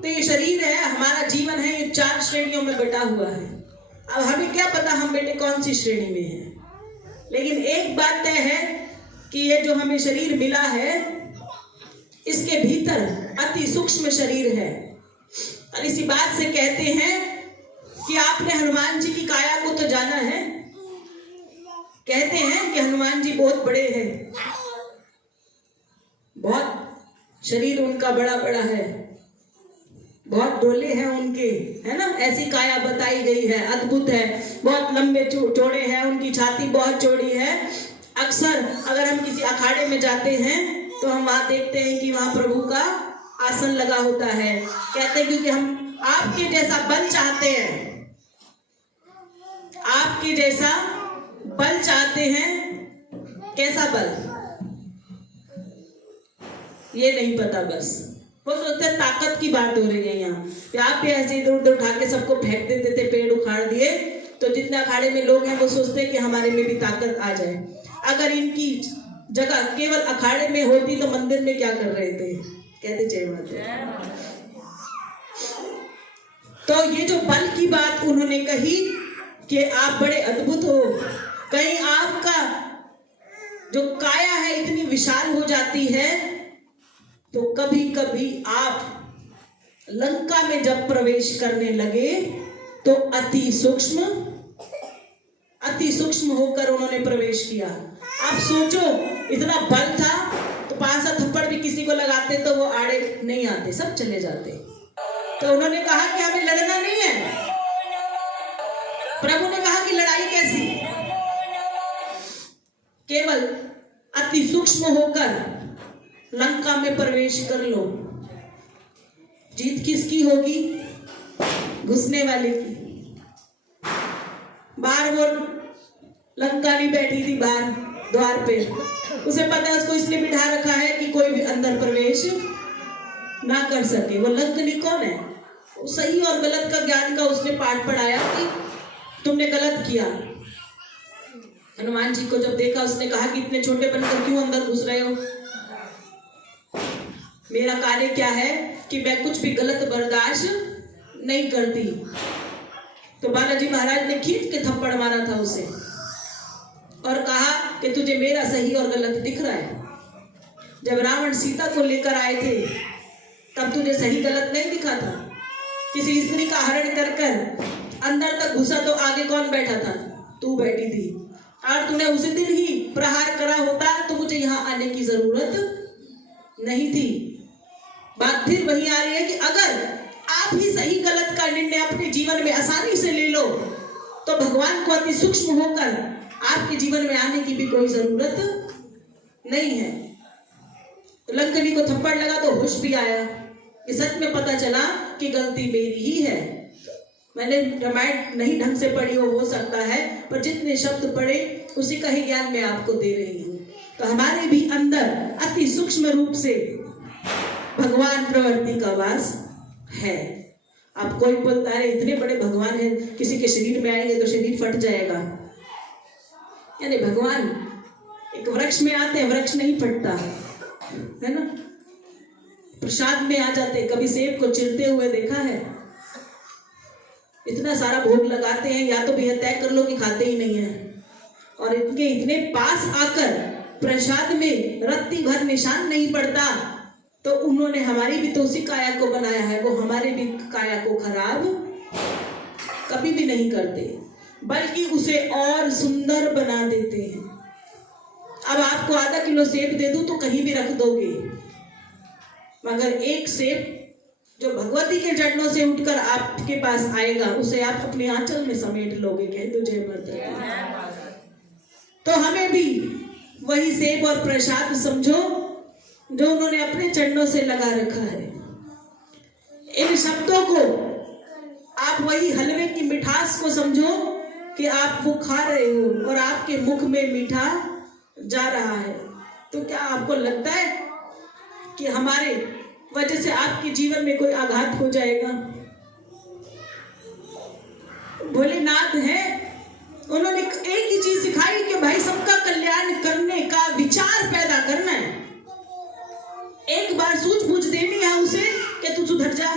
तो ये शरीर है, हमारा जीवन है, ये 4 श्रेणियों में बटा हुआ है। अब हमें क्या पता हम बेटे कौन सी श्रेणी में हैं। लेकिन एक बात तय है कि ये जो हमें शरीर मिला है इसके भीतर अति सूक्ष्म शरीर है। और इसी बात से कहते हैं कि आपने हनुमान जी की काया को तो जाना है। कहते हैं कि हनुमान जी बहुत बड़े हैं, बहुत शरीर उनका बड़ा बड़ा है, बहुत डोले हैं उनके, है ना, ऐसी काया बताई गई है, अद्भुत है, बहुत लंबे चौड़े हैं, उनकी छाती बहुत चौड़ी है। अक्सर अगर हम किसी अखाड़े में जाते हैं तो हम वहां देखते हैं कि वहां प्रभु का आसन लगा होता है। कहते हैं क्योंकि हम आपके जैसा बल चाहते हैं, आपके जैसा बल चाहते हैं। कैसा बल ये नहीं पता, बस वो सोचते हैं ताकत की बात हो रही है यहाँ। आप भी ऐसे इधर उधर उठा के सबको फेंक देते थे, पेड़ उखाड़ दिए, तो जितने अखाड़े में लोग हैं वो सोचते हैं कि हमारे में भी ताकत आ जाए। अगर इनकी जगह केवल अखाड़े में होती तो मंदिर में क्या कर रहे थे? कहते जय माता। तो ये जो बल की बात उन्होंने कही कि आप बड़े अद्भुत हो, कहीं आपका जो काया है इतनी विशाल हो जाती है तो कभी कभी आप लंका में जब प्रवेश करने लगे तो अति सूक्ष्म होकर उन्होंने प्रवेश किया। आप सोचो इतना बल था तो 5-7 थप्पड़ भी किसी को लगाते तो वो आड़े नहीं आते, सब चले जाते। तो उन्होंने कहा कि हमें लड़ना नहीं है। प्रभु ने कहा कि लड़ाई कैसी, केवल अति सूक्ष्म होकर लंका में प्रवेश कर लो। जीत किसकी होगी? घुसने वाले की। बाहर वो लंकानी बैठी थी बाहर द्वार पे, उसे पता है उसको इसलिए बिठा रखा है कि कोई भी अंदर प्रवेश ना कर सके। वो लंकनी कौन है? सही और गलत का ज्ञान का उसने पाठ पढ़ाया कि तुमने गलत किया। हनुमान जी को जब देखा उसने कहा कि इतने छोटे बनकर क्यों अंदर घुस रहे हो? मेरा कार्य क्या है कि मैं कुछ भी गलत बर्दाश्त नहीं करती। तो बालाजी महाराज ने खींच के थप्पड़ मारा था उसे और कहा कि तुझे मेरा सही और गलत दिख रहा है। जब रावण सीता को लेकर आए थे तब तुझे सही गलत नहीं दिखा था? किसी स्त्री का हरण कर कर अंदर तक घुसा तो आगे कौन बैठा था? तू बैठी थी। और तूने उसी दिन ही प्रहार करा होता तो मुझे यहाँ आने की जरूरत नहीं थी। बात फिर वही आ रही है कि अगर आप ही सही गलत का निर्णय अपने जीवन में आसानी से ले लो तो भगवान को अति सूक्ष्म होकर आपके जीवन में आने की भी कोई जरूरत नहीं है। तो लंकनी को थप्पड़ लगा तो होश भी आया कि सच में पता चला कि गलती मेरी ही है। मैंने रामायण नहीं ढंग से पढ़ी हो सकता है, पर जितने शब्द पढ़े उसी का ही ज्ञान मैं आपको दे रही हूँ। तो हमारे भी अंदर अति सूक्ष्म रूप से भगवान प्रवृत्ति का वास है। अब कोई बोलता है इतने बड़े भगवान हैं, किसी के शरीर में आएंगे तो शरीर फट जाएगा। यानी भगवान एक वृक्ष में आते हैं, वृक्ष नहीं फटता है ना। प्रसाद में आ जाते, कभी सेब को चिरते हुए देखा है? इतना सारा भोग लगाते हैं, या तो भैया तय कर लो कि खाते ही नहीं है। और इनके इतने पास आकर प्रसाद में रत्ती भर निशान नहीं पड़ता, तो उन्होंने हमारी भी तो उसी काया को बनाया है, वो हमारे भी काया को खराब कभी भी नहीं करते, बल्कि उसे और सुंदर बना देते हैं। अब आपको आधा किलो सेब दे दूं तो कहीं भी रख दोगे, मगर एक सेब जो भगवती के चरणों से उठकर आपके पास आएगा, उसे आप अपने आंचल में समेट लोगे। कह दो जय माता दी। तो हमें भी वही सेब और प्रसाद समझो जो उन्होंने अपने चरणों से लगा रखा है। इन शब्दों को आप वही हलवे की मिठास को समझो कि आप वो खा रहे हो और आपके मुख में मीठा जा रहा है। तो क्या आपको लगता है कि हमारे वजह से आपके जीवन में कोई आघात हो जाएगा? भोलेनाथ है, उन्होंने एक ही चीज सिखाई कि भाई सबका कल्याण करने का विचार पैदा करना है। एक बार सूझबूझ देनी है उसे कि तू सुधर जा,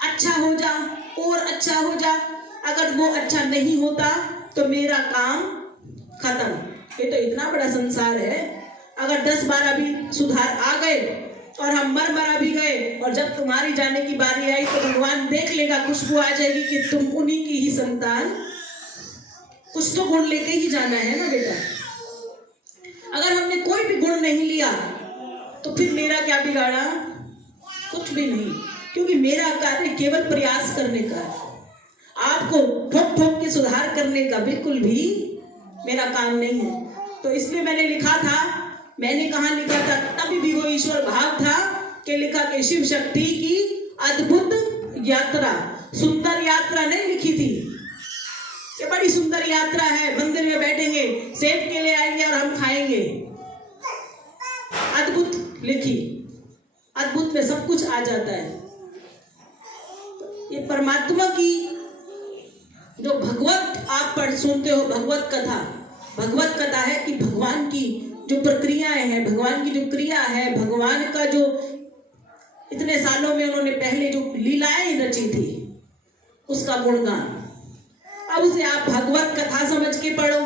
अच्छा हो जा और अच्छा हो जा। अगर वो अच्छा नहीं होता तो मेरा काम खत्म। ये तो इतना बड़ा संसार है, अगर 10-12 भी सुधार आ गए और हम मर भी गए और जब तुम्हारी जाने की बारी आई तो भगवान देख लेगा, खुशबू आ जाएगी कि तुम उन्हीं की ही संतान। कुछ तो गुण लेके ही जाना है ना बेटा। अगर हमने कोई भी गुण नहीं लिया तो फिर मेरा क्या बिगाड़ा? कुछ भी नहीं, क्योंकि मेरा कार्य केवल प्रयास करने का है। आपको ठोक ठोक के सुधार करने का बिल्कुल भी मेरा काम नहीं है। तो इसलिए मैंने लिखा था, मैंने कहाँ लिखा था, तभी भी वो ईश्वर भाव था कि लिखा कि शिव शक्ति की अद्भुत यात्रा। सुंदर यात्रा नहीं लिखी थी कि बड़ी सुंदर यात्रा है, मंदिर में बैठेंगे, सेब केले आएंगे और हम खाएंगे। अद्भुत लिखी, अद्भुत में सब कुछ आ जाता है। ये परमात्मा की जो भगवत आप पढ़ सुनते हो, भगवत कथा है कि भगवान की जो प्रक्रियाएं हैं, भगवान की जो क्रिया है, भगवान का जो इतने सालों में उन्होंने पहले जो लीलाएं रची थी उसका गुणगान। अब उसे आप भगवत कथा समझ के पढ़ो।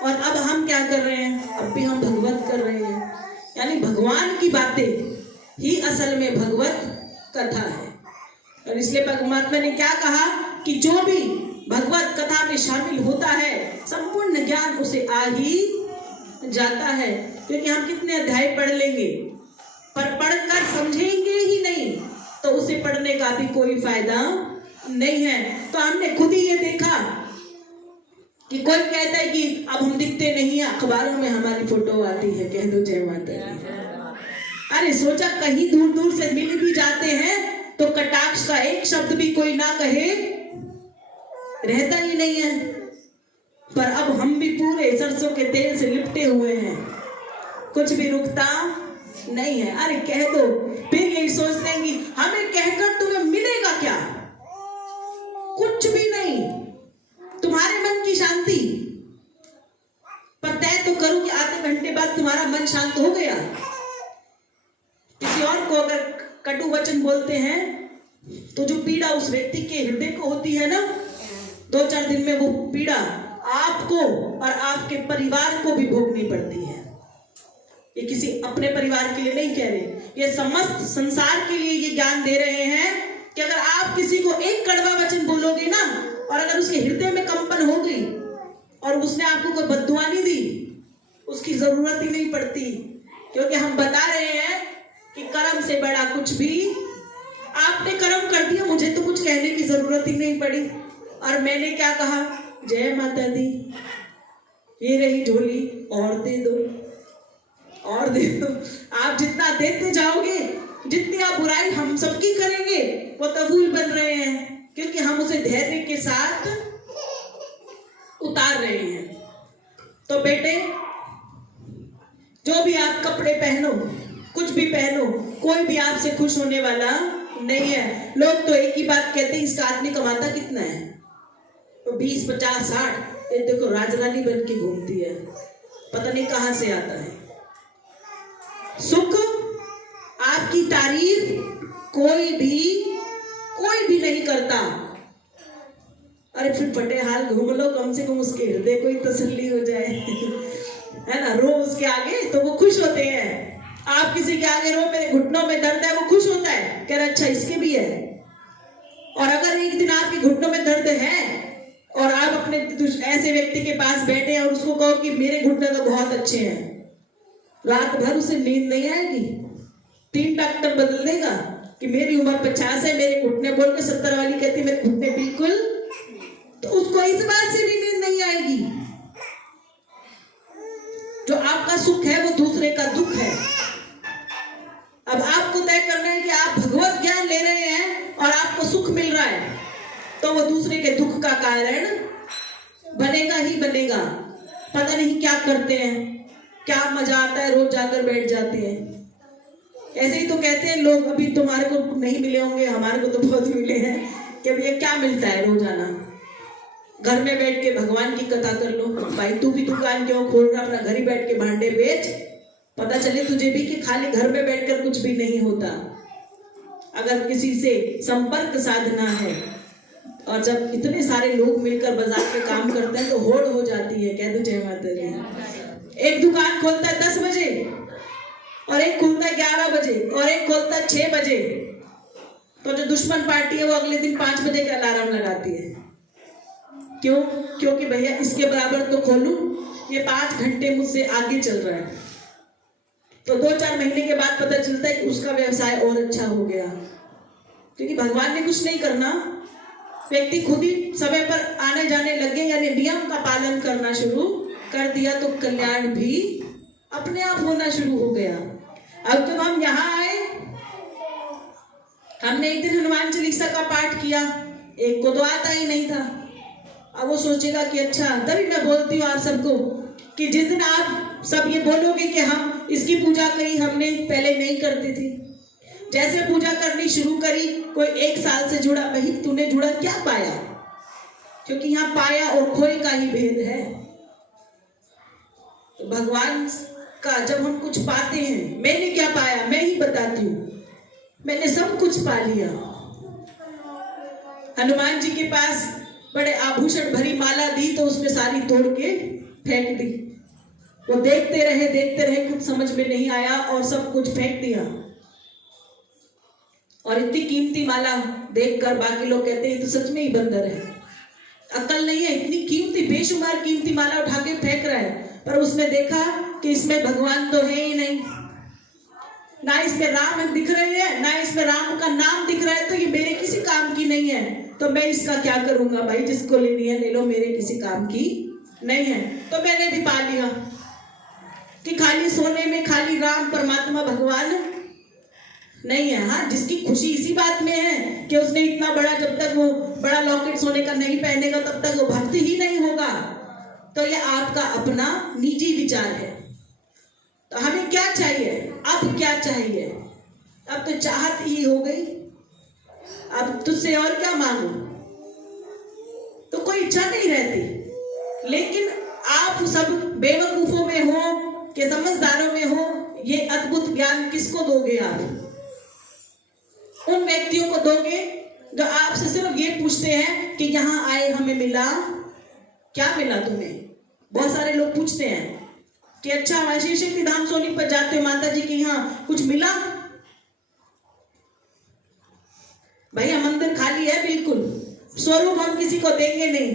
और अब हम क्या कर रहे हैं? अब भी हम भगवत कर रहे हैं, यानी भगवान की बातें ही असल में भगवत कथा है। और इसलिए परमात्मा ने क्या कहा कि जो भी भगवत कथा में शामिल होता है संपूर्ण ज्ञान उसे आ ही जाता है। क्योंकि हम कितने अध्याय पढ़ लेंगे पर पढ़कर समझेंगे ही नहीं तो उसे पढ़ने का भी कोई फायदा नहीं है। तो हमने खुद ही ये देखा कि कोई कहता है कि अब हम दिखते नहीं है, अखबारों में हमारी फोटो आती है। कह दो जय माता दी। अरे सोचा कहीं दूर दूर से मिल भी जाते हैं तो कटाक्ष का एक शब्द भी कोई ना कहे, रहता ही नहीं है। पर अब हम भी पूरे सरसों के तेल से लिपटे हुए हैं, कुछ भी रुकता नहीं है। अरे कह दो, फिर यही सोचते हैं कि हमें कहकर तुम्हें मिलेगा क्या? कुछ भी नहीं, तुम्हारे मन की शांति। पर तय तो करो कि आधे घंटे बाद तुम्हारा मन शांत हो गया। किसी और को अगर कटु वचन बोलते हैं तो जो पीड़ा उस व्यक्ति के हृदय को होती है ना, 2-4 दिन में वो पीड़ा आपको और आपके परिवार को भी भोगनी पड़ती है। ये किसी अपने परिवार के लिए नहीं कह रहे, ये समस्त संसार के लिए ये ज्ञान दे रहे हैं कि अगर आप किसी को एक कड़वा वचन बोलोगे ना और अगर उसके हृदय में कंपन हो गई और उसने आपको कोई बद्दुआ नहीं दी, उसकी जरूरत ही नहीं पड़ती। क्योंकि हम बता रहे हैं कि कर्म से बड़ा कुछ भी, आपने कर्म कर दिया, मुझे तो कुछ कहने की जरूरत ही नहीं पड़ी। और मैंने क्या कहा? जय माता दी, ये रही झोली, और दे दो और दे दो। आप जितना देते जाओगे, जितनी आप बुराई हम सबकी करेंगे, वो तो फूल बन रहे हैं, क्योंकि हम उसे धैर्य के साथ उतार रहे हैं। तो बेटे, जो भी आप कपड़े पहनो, कुछ भी पहनो, कोई भी आपसे खुश होने वाला नहीं है। लोग तो एक ही बात कहते हैं, इसका आदमी कमाता कितना है? तो 20, 50, 60। ये देखो राजरानी बन के घूमती है, पता नहीं कहां से आता है सुख। आपकी तारीफ कोई भी नहीं करता। अरे फिर फटे हाल घूम लो, कम से कम उसके हृदय को ही तसल्ली हो जाए। है ना, रो उसके आगे तो वो खुश होते हैं। आप किसी के आगे रो, मेरे घुटनों में दर्द है, वो खुश होता है, कह रहा अच्छा इसके भी है। और अगर एक दिन आपके घुटनों में दर्द है और आप अपने ऐसे व्यक्ति के पास बैठे और उसको कहो कि मेरे घुटने तो बहुत अच्छे हैं, रात भर उसे नींद नहीं आएगी। 3 डॉक्टर बदल देगा कि मेरी उम्र 50 है, मेरे घुटने बोल के 70 वाली कहती मेरे घुटने बिल्कुल, तो उसको इस बात से भी नींद नहीं आएगी। जो आपका सुख है वो दूसरे का दुख है। अब आपको तय करना है कि आप भगवत ज्ञान ले रहे हैं और आपको सुख मिल रहा है, तो वो दूसरे के दुख का कारण बनेगा ही बनेगा। पता नहीं क्या करते हैं, क्या मजा आता है, रोज जाकर बैठ जाते हैं। ऐसे ही तो कहते हैं लोग, अभी तुम्हारे को नहीं मिले होंगे, हमारे को तो बहुत मिले हैं, कि अब ये क्या मिलता है रोजाना, घर में बैठ के भगवान की कथा कर लो। भाई तू भी दुकान क्यों खोल रहा, अपना घर ही बैठ के भांडे बेच, पता चले तुझे भी कि खाली घर में बैठकर कुछ भी नहीं होता। अगर किसी से संपर्क साधना है, और जब इतने सारे लोग मिलकर बाजार के काम करते हैं तो होड़ हो जाती है। कह दो जय माता दी। एक दुकान खोलता है 10 बजे और एक खोलता है 11 बजे और एक खोलता है 6 बजे, तो जो दुश्मन पार्टी है वो अगले दिन 5 बजे का अलार्म लगाती है। क्यों? क्योंकि भैया इसके बराबर तो खोलूं, ये 5 घंटे मुझसे आगे चल रहा है। तो 2-4 महीने के बाद पता चलता है कि उसका व्यवसाय और अच्छा हो गया, क्योंकि भगवान ने कुछ नहीं करना, व्यक्ति खुद ही समय पर आने जाने लगे, यानी नियम का पालन करना शुरू कर दिया, तो कल्याण भी अपने आप होना शुरू हो गया। अब जब हम यहाँ आए, हमने एक दिन हनुमान चालीसा का पाठ किया, एक को तो आता ही नहीं था। अब वो सोचेगा कि अच्छा, तभी मैं बोलती हूँ आप सबको कि जिस दिन आप सब ये बोलोगे कि हम इसकी पूजा करी, हमने पहले नहीं करती थी, जैसे पूजा करनी शुरू करी, कोई 1 साल से जुड़ा, वही तूने जुड़ा क्या पाया? क्योंकि यहाँ पाया और खोए का ही भेद है। तो भगवान का जब हम कुछ पाते हैं, मैंने क्या पाया मैं ही बताती हूँ, मैंने सब कुछ पा लिया। हनुमान जी के पास बड़े आभूषण भरी माला दी तो उसने सारी तोड़ के फेंक दी। वो देखते रहे, कुछ समझ में नहीं आया और सब कुछ फेंक दिया। और इतनी कीमती माला देखकर बाकी लोग कहते हैं तो सच में ही बंदर है, अकल नहीं है, इतनी कीमती बेशुमार कीमती माला उठा के फेंक रहा है। पर उसने देखा कि इसमें भगवान तो है ही नहीं, ना इसमें राम दिख रहे हैं, ना इसमें राम का नाम दिख रहा है, तो ये मेरे किसी काम की नहीं है, तो मैं इसका क्या करूंगा? भाई जिसको लेनी है ले लो, मेरे किसी काम की नहीं है। तो मैंने भी पा लिया कि खाली सोने में खाली राम परमात्मा भगवान नहीं है। हाँ, जिसकी खुशी इसी बात में है कि उसने इतना बड़ा, जब तक वो बड़ा लॉकेट सोने का नहीं पहनेगा तब तक वो भक्त ही नहीं होगा। तो ये आपका अपना निजी विचार है। तो हमें क्या चाहिए? अब क्या चाहिए? अब तो चाहत ही हो गई, अब तुझसे और क्या मांगू? तो कोई इच्छा नहीं रहती। लेकिन आप सब बेवकूफों में हो कि समझदारों में हो, ये अद्भुत ज्ञान किसको दोगे? आप उन व्यक्तियों को दोगे जो आपसे सिर्फ ये पूछते हैं कि यहाँ आए हमें मिला, क्या मिला तुम्हें? बहुत सारे लोग पूछते हैं कि अच्छा हमारे श्री शक्ति धाम सोनीपत जाते हो माता जी के यहाँ, कुछ मिला? भैया मंदिर खाली है बिल्कुल, स्वरूप हम किसी को देंगे नहीं।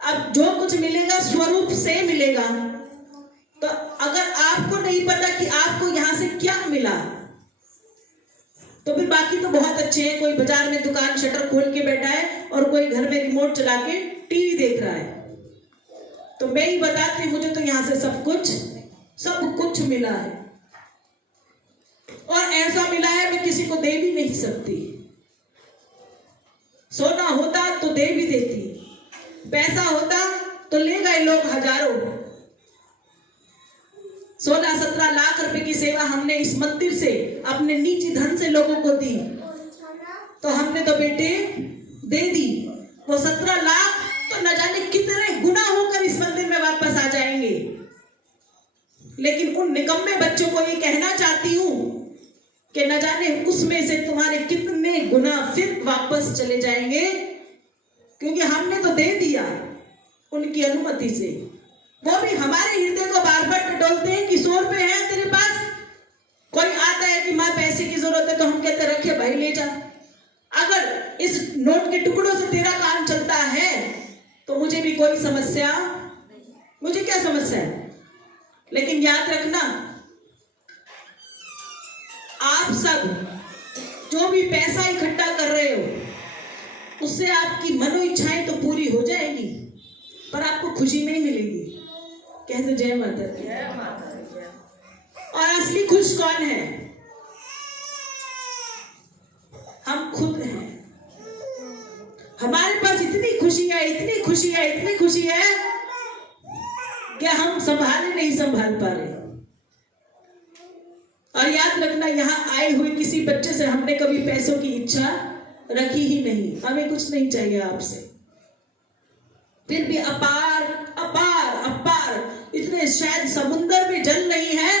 अब जो कुछ मिलेगा स्वरूप से मिलेगा। तो अगर आपको नहीं पता कि आपको यहाँ से क्या मिला, तो फिर बाकी तो बहुत अच्छे हैं। कोई बाजार में दुकान शटर खोल के बैठा है और कोई घर में रिमोट चला के टीवी देख रहा है। तो मैं ही बताती हूँ, मुझे तो यहाँ से सब कुछ मिला है, और ऐसा मिला है मैं किसी को दे भी नहीं सकती। सोना होता तो दे भी देती, पैसा होता तो ले गए लोग हजारों। 16-17 लाख रुपए की सेवा हमने इस मंदिर से अपने निजी धन से लोगों को दी, तो हमने तो बेटे दे दी। वो 17 लाख तो न जाने कितने गुना होकर इस मंदिर में वापस आ जाएंगे। लेकिन उन निकम्मे बच्चों को ये कहना चाहती हूँ कि न जाने उसमें से तुम्हारे कितने गुना फिर वापस चले जाएंगे। क्योंकि हमने तो दे दिया उनकी अनुमति से। वो भी हमारे हृदय को बार बार टटोलते हैं कि 100 रुपए है तेरे पास। कोई आता है कि माँ पैसे की जरूरत है, तो हम कहते रखे भाई ले जा। अगर इस नोट के टुकड़ों से तेरा काम चलता है तो मुझे भी कोई समस्या, मुझे क्या समस्या है। लेकिन याद रखना, आप सब जो भी पैसा इकट्ठा कर रहे हो उससे आपकी मनो इच्छाएं तो पूरी हो जाएगी, पर आपको खुशी नहीं मिलेगी। कह दो जय माता दी। और असली खुश कौन है? हम खुद हैं। हमारे पास इतनी खुशी है, इतनी खुशी है, इतनी खुशी है कि हम संभाले नहीं संभाल पा रहे। और याद रखना, यहाँ आए हुए किसी बच्चे से हमने कभी पैसों की इच्छा रखी ही नहीं। हमें कुछ नहीं चाहिए आपसे, फिर भी अपार अपार अपार, इतने शायद समुद्र में जल नहीं है,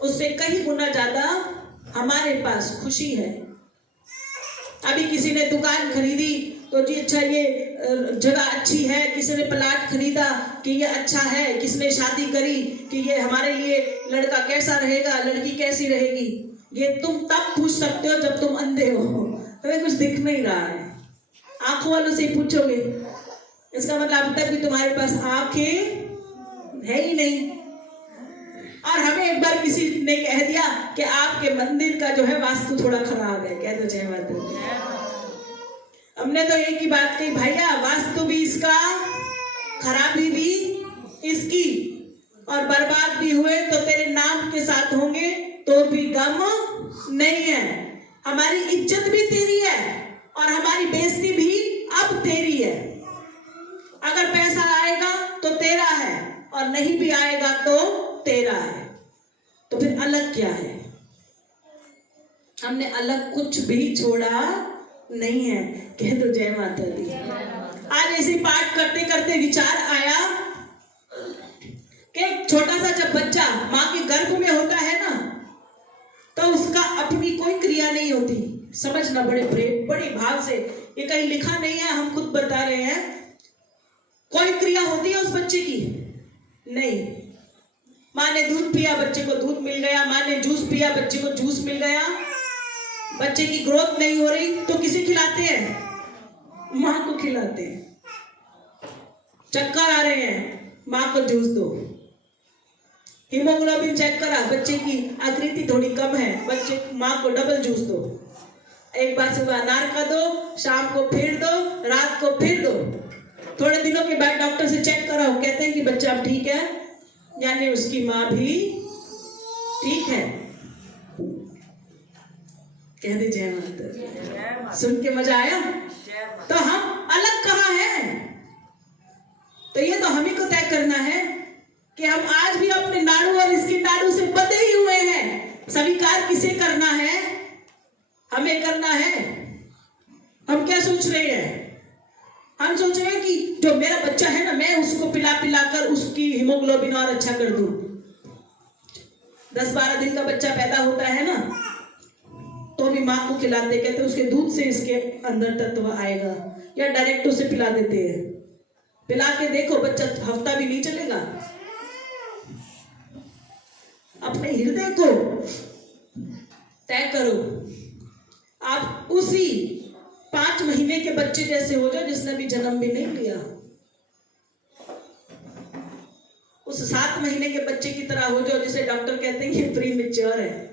उससे कहीं गुना ज्यादा हमारे पास खुशी है। अभी किसी ने दुकान खरीदी तो जी अच्छा ये जगह अच्छी है, किसी ने प्लाट खरीदा कि ये अच्छा है, किसने शादी करी कि ये हमारे लिए लड़का कैसा रहेगा, लड़की कैसी रहेगी। ये तुम तब पूछ सकते हो जब तुम अंधे हो, तुम्हें कुछ दिख नहीं रहा है। आंखों वालों से पूछोगे, इसका मतलब अब तक भी तुम्हारे पास आंखें है ही नहीं। और हमें एक बार किसी ने कह दिया कि आपके मंदिर का जो है वास्तु थोड़ा खराब है। कह दो जय माता दी। हमने तो एक ही बात कही, भैया वास्तु भी इसका, खराबी भी इसकी, और बर्बाद भी हुए तो तेरे नाम के साथ होंगे तो भी गम नहीं है। हमारी इज्जत भी तेरी है और हमारी बेइज्जती भी अब तेरी है। अगर पैसा आएगा तो तेरा है और नहीं भी आएगा तो तेरा है, तो फिर अलग क्या है? हमने अलग कुछ भी छोड़ा नहीं है। कह दो जय माता दी। आज ऐसे पाठ करते करते विचार आया कि छोटा सा जब बच्चा माँ के गर्भ में होता है ना, तो उसका अपनी कोई क्रिया नहीं होती। समझना बड़े बड़े भाव से, ये कहीं लिखा नहीं है, हम खुद बता रहे हैं। कोई क्रिया होती है उस बच्चे की? नहीं। माँ ने दूध पिया, बच्चे को दूध मिल गया। माँ ने जूस पिया, बच्चे को जूस मिल गया। बच्चे की ग्रोथ नहीं हो रही तो किसे खिलाते हैं? माँ को खिलाते हैं। चक्कर आ रहे हैं, माँ को जूस दो। हीमोग्लोबिन चेक करा, बच्चे की आकृति थोड़ी कम है, बच्चे माँ को डबल जूस दो। एक बार सुबह अनार का दो, शाम को फिर दो, रात को फिर दो। थोड़े दिनों के बाद डॉक्टर से चेक कराओ, कहते हैं कि बच्चा अब ठीक है, यानी उसकी माँ भी ठीक है। कह दे जय माता। सुन के मजा आया? तो हम अलग कहाँ हैं? तो ये तो हमें को तय करना है कि हम आज भी अपने नाड़ू और इसके नाड़ू से बंधे ही हुए हैं। स्वीकार किसे करना है? हमें करना है। हम क्या सोच रहे हैं? हम सोच रहे हैं कि जो मेरा बच्चा है ना, मैं उसको पिला पिला कर उसकी हीमोग्लोबिन और अच्छा कर दूं। 10-12 दिन का बच्चा पैदा होता है ना, तो भी माँ को खिलाते, कहते उसके दूध से इसके अंदर तत्व आएगा, या डायरेक्ट उसे पिला देते हैं। पिला के देखो, बच्चा हफ्ता भी नहीं चलेगा। अपने हृदय को तय करो। आप उसी 5 महीने के बच्चे जैसे हो जाओ जिसने भी जन्म भी नहीं लिया। उस 7 महीने के बच्चे की तरह हो जाओ जिसे डॉक्टर कहते हैं कि प्री मैच्योर है।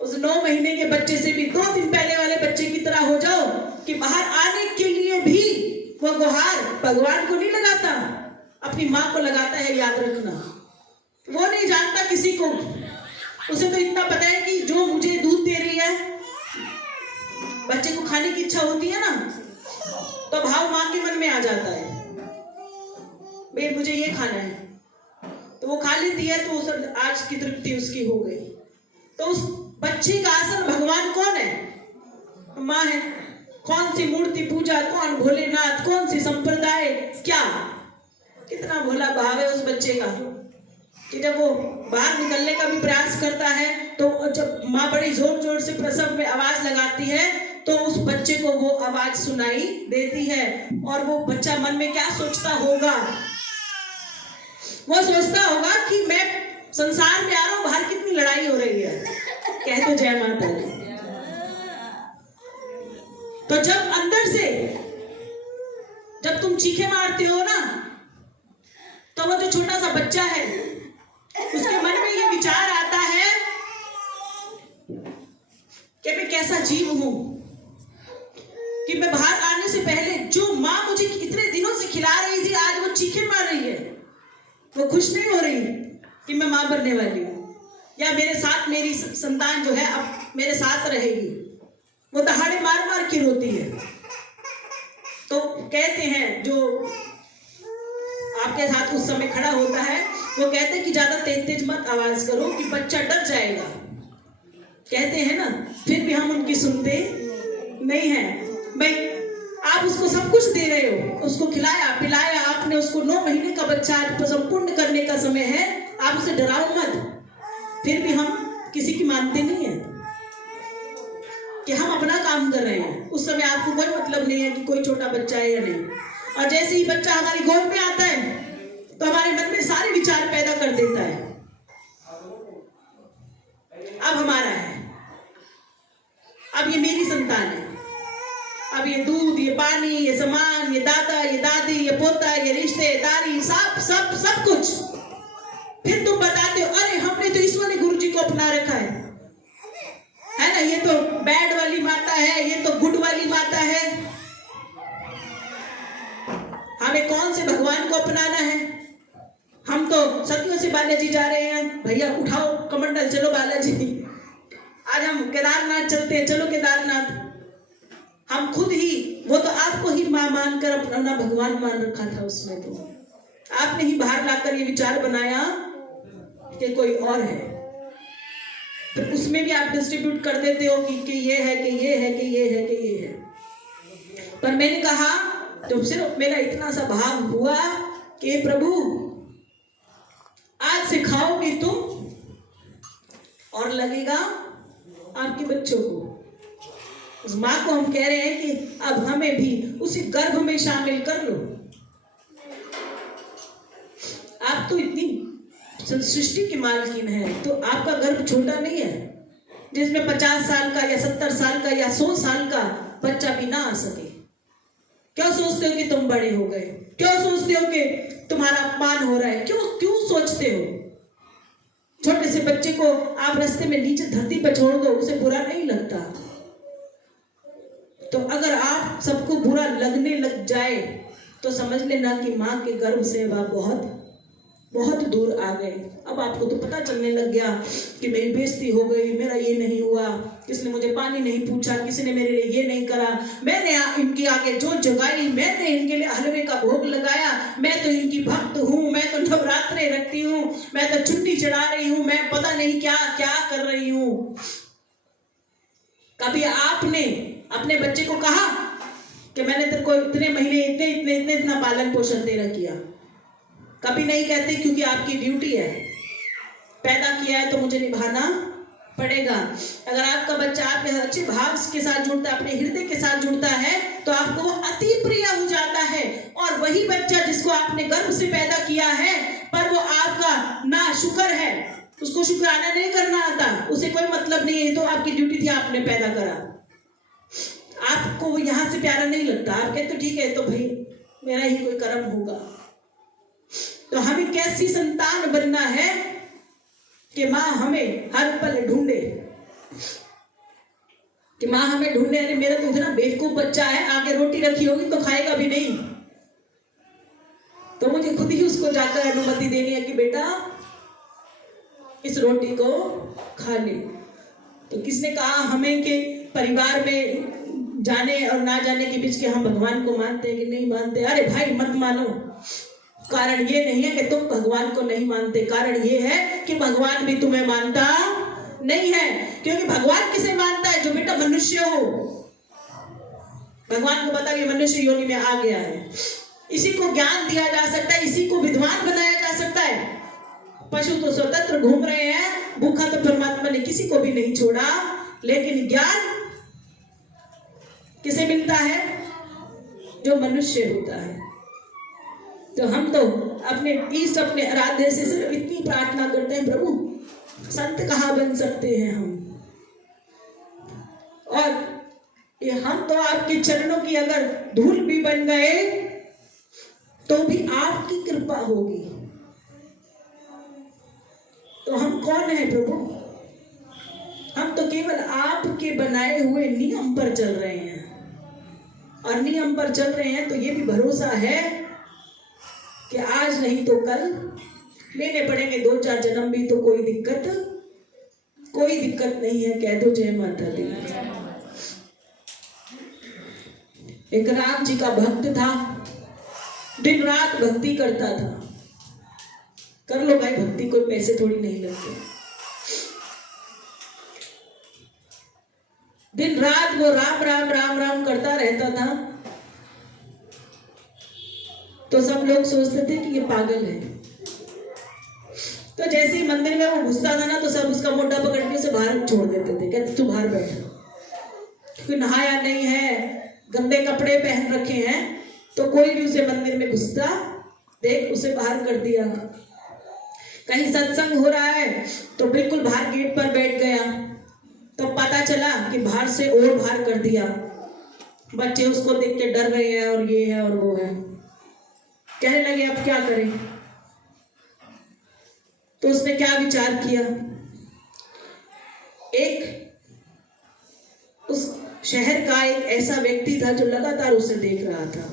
उस 9 महीने के बच्चे से भी 2 दिन पहले वाले बच्चे की तरह हो जाओ कि बाहर आने के लिए भी वो गुहार भगवान को नहीं लगाता, अपनी माँ को लगाता है। याद रखना, वो नहीं जानता किसी को। उसे तो इतना पता है कि जो मुझे दूध दे रही है, बच्चे को खाने की इच्छा होती है ना, तो भाव माँ के मन में आ जाता है, भाई मुझे ये खाना है, तो वो खा लेती है, तो उस आज की तृप्ति उसकी हो गई। तो उस बच्चे का आसन भगवान कौन है? माँ है। कौन सी मूर्ति पूजा, कौन भोलेनाथ, कौन सी संप्रदाय, क्या कितना भोला भाव है उस बच्चे का कि जब वो बाहर निकलने का भी प्रयास करता है तो जब माँ बड़ी जोर जोर से प्रसव में आवाज लगाती है तो उस बच्चे को वो आवाज सुनाई देती है। और वो बच्चा मन में क्या सोचता होगा? वो सोचता होगा कि मैं संसार में आ रहा हूं, बाहर कितनी लड़ाई हो रही है। कह दो जय माता दी। तो जब अंदर से जब तुम चीखे मारते हो ना, तो वो जो छोटा सा बच्चा है उसके मन में ये विचार आता है कि मैं कैसा जीव हूं कि मैं बाहर आने से पहले जो माँ मुझे इतने दिनों से खिला रही थी, आज वो चीखे मार रही है। वो खुश नहीं हो रही कि मैं माँ बनने वाली हूँ, या मेरे साथ मेरी संतान जो है अब मेरे साथ रहेगी। वो दहाड़े मार मार के रोती है। तो कहते हैं जो आपके साथ उस समय खड़ा होता है, वो कहते हैं कि ज्यादा तेज तेज मत आवाज करो कि बच्चा डर जाएगा। कहते हैं ना, फिर भी हम उनकी सुनते नहीं हैं। भाई आप उसको सब कुछ दे रहे हो, उसको खिलाया पिलाया आपने, उसको 9 महीने का बच्चा आज संपूर्ण करने का समय है, आप उसे डराओ मत। फिर भी हम किसी की मानते नहीं है कि हम अपना काम कर रहे हैं। उस समय आपको कोई मतलब नहीं है कि कोई छोटा बच्चा है या नहीं। और जैसे ही बच्चा हमारी गोद में आता है तो हमारे मन में सारे विचार पैदा कर देता है। अब हमारा है, अब ये मेरी संतान है, अब ये दूध, ये पानी, ये सामान, ये दादा, ये दादी, ये पोता, ये रिश्तेदारी, सब कुछ। फिर तुम बताते हो अरे हमने तो ईश्वर गुरु जी को अपना रखा है ना, ये तो बैड वाली माता है, ये तो गुड वाली माता है। हमें कौन से भगवान को अपनाना है? हम तो सदियों से बालाजी जा रहे हैं। भैया उठाओ कमंडल, चलो बालाजी, आज हम केदारनाथ चलते हैं, चलो केदारनाथ। हम खुद ही, वो तो आपको ही मां मानकर अपना भगवान मान रखा था। उसमें तो आपने ही बाहर लाकर ये विचार बनाया कि कोई और है, तो उसमें भी आप डिस्ट्रीब्यूट कर देते हो कि ये है, कि ये है, कि ये है, कि ये है। पर मैंने कहा, तो सिर्फ मेरा इतना सा भाव हुआ कि प्रभु आज सिखाओगे तुम और लगेगा आपके बच्चों को। उस माँ को हम कह रहे हैं कि अब हमें भी उसी गर्भ में शामिल कर लो। आप तो इतनी सृष्टि की मालकिन है, तो आपका गर्भ छोटा नहीं है जिसमें 50 साल का या 70 साल का या 100 साल का बच्चा भी ना आ सके। क्यों सोचते हो कि तुम बड़े हो गए? क्यों सोचते हो कि तुम्हारा अपमान हो रहा है? क्यों सोचते हो? छोटे से बच्चे को आप रास्ते में नीचे धरती पर छोड़ दो, उसे बुरा नहीं लगता। तो अगर आप सबको बुरा लगने लग जाए तो समझ लेना कि माँ के गर्भ से वह बहुत बहुत दूर आ गए। अब आपको तो पता चलने लग गया कि मेरी बेइज्जती हो गई, मेरा ये नहीं हुआ, किसने मुझे पानी नहीं पूछा, किसी ने मेरे लिए ये नहीं करा, मैंने इनके आगे जो जगाई, मैंने इनके लिए हलवे का भोग लगाया, मैं तो इनकी भक्त हूँ, मैं तो नवरात्रे रखती हूँ, मैं तो चुन्नी चढ़ा रही हूँ, मैं पता नहीं क्या क्या कर रही हूँ। कभी आपने अपने बच्चे को कहा कि मैंने तेरे को इतने महीने इतना पालन पोषण तेरा किया? कभी नहीं कहते, क्योंकि आपकी ड्यूटी है, पैदा किया है तो मुझे निभाना पड़ेगा। अगर आपका बच्चा आपके अच्छे भाव के साथ जुड़ता है, अपने हृदय के साथ जुड़ता है, तो आपको वो अति प्रिय हो जाता है। और वही बच्चा जिसको आपने गर्भ से पैदा किया है, पर वो आपका ना शुक्र है, उसको शुक्राना नहीं करना आता, उसे कोई मतलब नहीं है, तो आपकी ड्यूटी थी, आपने पैदा करा। आपको वो यहाँ से प्यारा नहीं लगता, आप कहते ठीक है, तो भाई मेरा ही कोई कर्म होगा। तो हमें कैसी संतान बनना है कि माँ हमें हर पल ढूंढे, कि माँ हमें ढूंढे। अरे मेरा तो इतना बेवकूफ बच्चा है, आगे रोटी रखी होगी तो खाएगा भी नहीं, तो मुझे खुद ही उसको जाकर अनुमति देनी है कि बेटा इस रोटी को खा ले। तो किसने कहा हमें कि परिवार में जाने और ना जाने के बीच के हम भगवान को मानते हैं कि नहीं मानते? अरे भाई मत मानो। कारण ये नहीं है कि तुम भगवान को नहीं मानते, कारण ये है कि भगवान भी तुम्हें मानता नहीं है। क्योंकि भगवान किसे मानता है? जो बेटा मनुष्य हो। भगवान को पता कि मनुष्य योनि में आ गया है, इसी को ज्ञान दिया जा सकता है, इसी को विद्वान बनाया जा सकता है। पशु तो स्वतंत्र घूम रहे हैं, भूखा तो परमात्मा ने किसी को भी नहीं छोड़ा, लेकिन ज्ञान किसे मिलता है? जो मनुष्य होता है। तो हम तो अपने इष्ट, अपने आराध्य से सिर्फ इतनी प्रार्थना करते हैं, प्रभु संत कहाँ बन सकते हैं हम, और ये हम तो आपके चरणों की अगर धूल भी बन गए तो भी आपकी कृपा होगी। तो हम कौन है प्रभु? हम तो केवल आपके बनाए हुए नियम पर चल रहे हैं, और नियम पर चल रहे हैं तो ये भी भरोसा है कि आज नहीं तो कल लेने पड़ेंगे 2-4 जन्म भी, तो कोई दिक्कत नहीं है। कह दो जय माता दी। एक राम जी का भक्त था, दिन रात भक्ति करता था। कर लो भाई भक्ति, कोई पैसे थोड़ी नहीं लगते। दिन रात वो राम राम राम राम करता रहता था। तो सब लोग सोचते थे कि ये पागल है। तो जैसे ही मंदिर में वो घुसता था ना, तो सब उसका मोटा पकड़ के उसे बाहर छोड़ देते थे, कहते तू बाहर बैठ, क्योंकि नहाया नहीं है, गंदे कपड़े पहन रखे हैं। तो कोई भी उसे मंदिर में घुसता देख उसे बाहर कर दिया। कहीं सत्संग हो रहा है तो बिल्कुल बाहर गेट पर बैठ गया, तो पता चला कि बाहर से और बाहर कर दिया। बच्चे उसको देख के डर रहे हैं, और ये है और वो है। कहने लगे अब क्या करें? तो उसने क्या विचार किया, एक उस शहर का एक ऐसा व्यक्ति था जो लगातार उसे देख रहा था।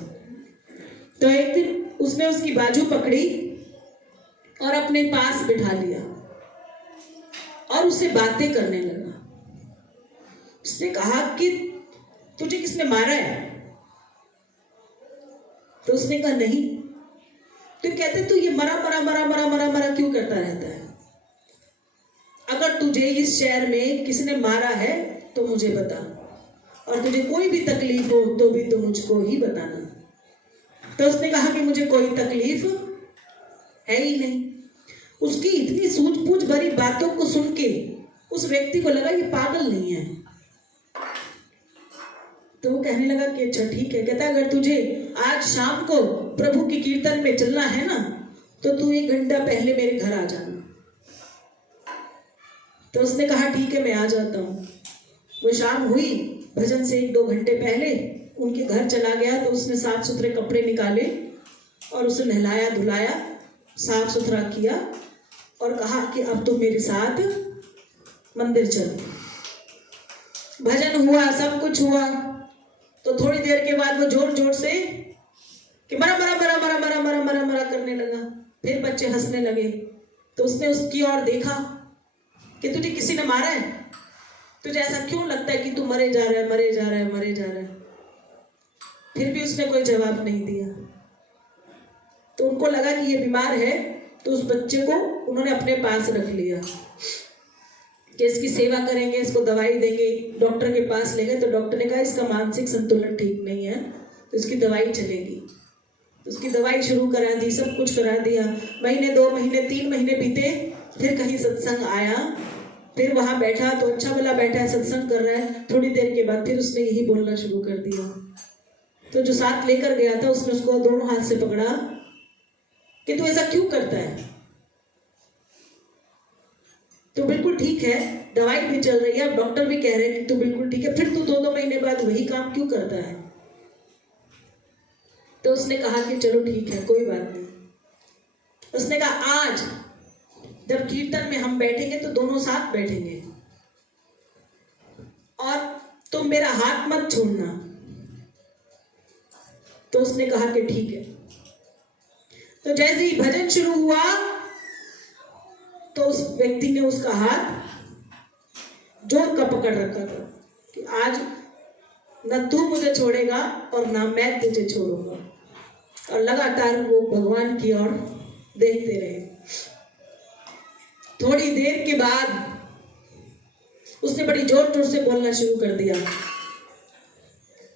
तो एक दिन उसने उसकी बाजू पकड़ी और अपने पास बिठा लिया और उससे बातें करने लगा। उसने कहा कि तुझे किसने मारा है? तो उसने कहा नहीं। तो कहते तू ये मरा मरा मरा मरा मरा मरा क्यों करता रहता है? अगर तुझे इस शहर में किसने मारा है तो मुझे बता, और तुझे कोई भी तकलीफ हो तो भी तो मुझको ही बताना। तो उसने कहा कि मुझे कोई तकलीफ है ही नहीं। उसकी इतनी सूझबूझ भरी बातों को सुन के उस व्यक्ति को लगा ये पागल नहीं है। तो वो कहने लगा कि अच्छा ठीक है। कहता अगर तुझे आज शाम को प्रभु की कीर्तन में चलना है ना, तो तू 1 घंटा पहले मेरे घर आ जाना। तो उसने कहा ठीक है मैं आ जाता हूँ। वो शाम हुई, भजन से 1-2 घंटे पहले उनके घर चला गया। तो उसने साफ सुथरे कपड़े निकाले और उसे नहलाया धुलाया, साफ सुथरा किया और कहा कि अब तुम मेरे साथ मंदिर चलो। भजन हुआ, सब कुछ हुआ। तो थोड़ी देर के बाद वो जोर जोर से कि मरा मरा मरा मरा मरा मरा मरा मरा करने लगा। फिर बच्चे हंसने लगे। तो उसने उसकी ओर देखा कि तुझे किसी ने मारा है? तुझे ऐसा क्यों लगता है कि तू मरे जा रहा है, मरे जा रहा है, मरे जा रहा है? फिर भी उसने कोई जवाब नहीं दिया। तो उनको लगा कि ये बीमार है, तो उस बच्चे को उन्होंने अपने पास रख लिया कि इसकी सेवा करेंगे, इसको दवाई देंगे। डॉक्टर के पास ले गए तो डॉक्टर ने कहा इसका मानसिक संतुलन ठीक नहीं है, तो इसकी दवाई चलेगी। तो उसकी दवाई शुरू करा दी, सब कुछ करा दिया। महीने, 2 महीने, 3 महीने बीते। फिर कहीं सत्संग आया, फिर वहां बैठा तो अच्छा भला बैठा है, सत्संग कर रहा है। थोड़ी देर के बाद फिर उसने यही बोलना शुरू कर दिया। तो जो साथ लेकर गया था उसने उसको दोनों हाथ से पकड़ा कि तू ऐसा क्यों करता है? तो बिल्कुल ठीक है, दवाई भी चल रही है, डॉक्टर भी कह रहे हैं कि तू बिल्कुल ठीक है, फिर तू 2-2 महीने बाद वही काम क्यों करता है? तो उसने कहा कि चलो ठीक है, कोई बात नहीं। उसने कहा आज जब कीर्तन में हम बैठेंगे तो दोनों साथ बैठेंगे और तुम मेरा हाथ मत छोड़ना। तो उसने कहा कि ठीक है। तो जैसे ही भजन शुरू हुआ तो उस व्यक्ति ने उसका हाथ जोर का पकड़ रखा था कि आज न तू मुझे छोड़ेगा और ना मैं तुझे छोड़ूंगा। और लगातार वो भगवान की ओर देखते रहे। थोड़ी देर के बाद उसने बड़ी जोर जोर से बोलना शुरू कर दिया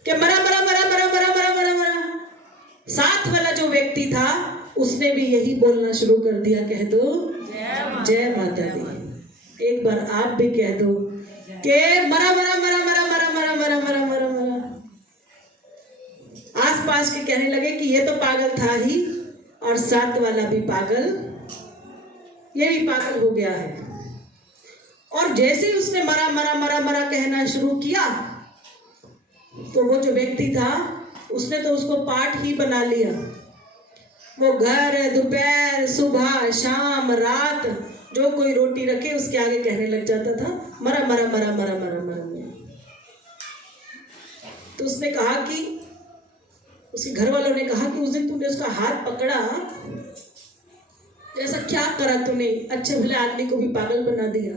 कि मरा मरा मरा मरा मरा मरा मरा मरा। साथ वाला जो व्यक्ति था उसने भी यही बोलना शुरू कर दिया, कह दो जय माता दी। एक बार आप भी कह दो कि मरा मरा मरा मरा मरा मरा मरा मरा मरा मरा। आसपास के कहने लगे कि ये तो पागल था ही, और साथ वाला भी पागल, ये भी पागल हो गया है। और जैसे ही उसने मरा मरा मरा मरा कहना शुरू किया, तो वो जो व्यक्ति था उसने तो उसको पाठ ही बना लिया। वो घर, दोपहर, सुबह, शाम, रात जो कोई रोटी रखे उसके आगे कहने लग जाता था मरा मरा मरा मरा मरा मरा मरा। तो उसने कहा कि, उसके घर वालों ने कहा कि उस दिन तूने उसका हाथ पकड़ा, ऐसा क्या करा तूने, अच्छे भले आदमी को भी पागल बना दिया।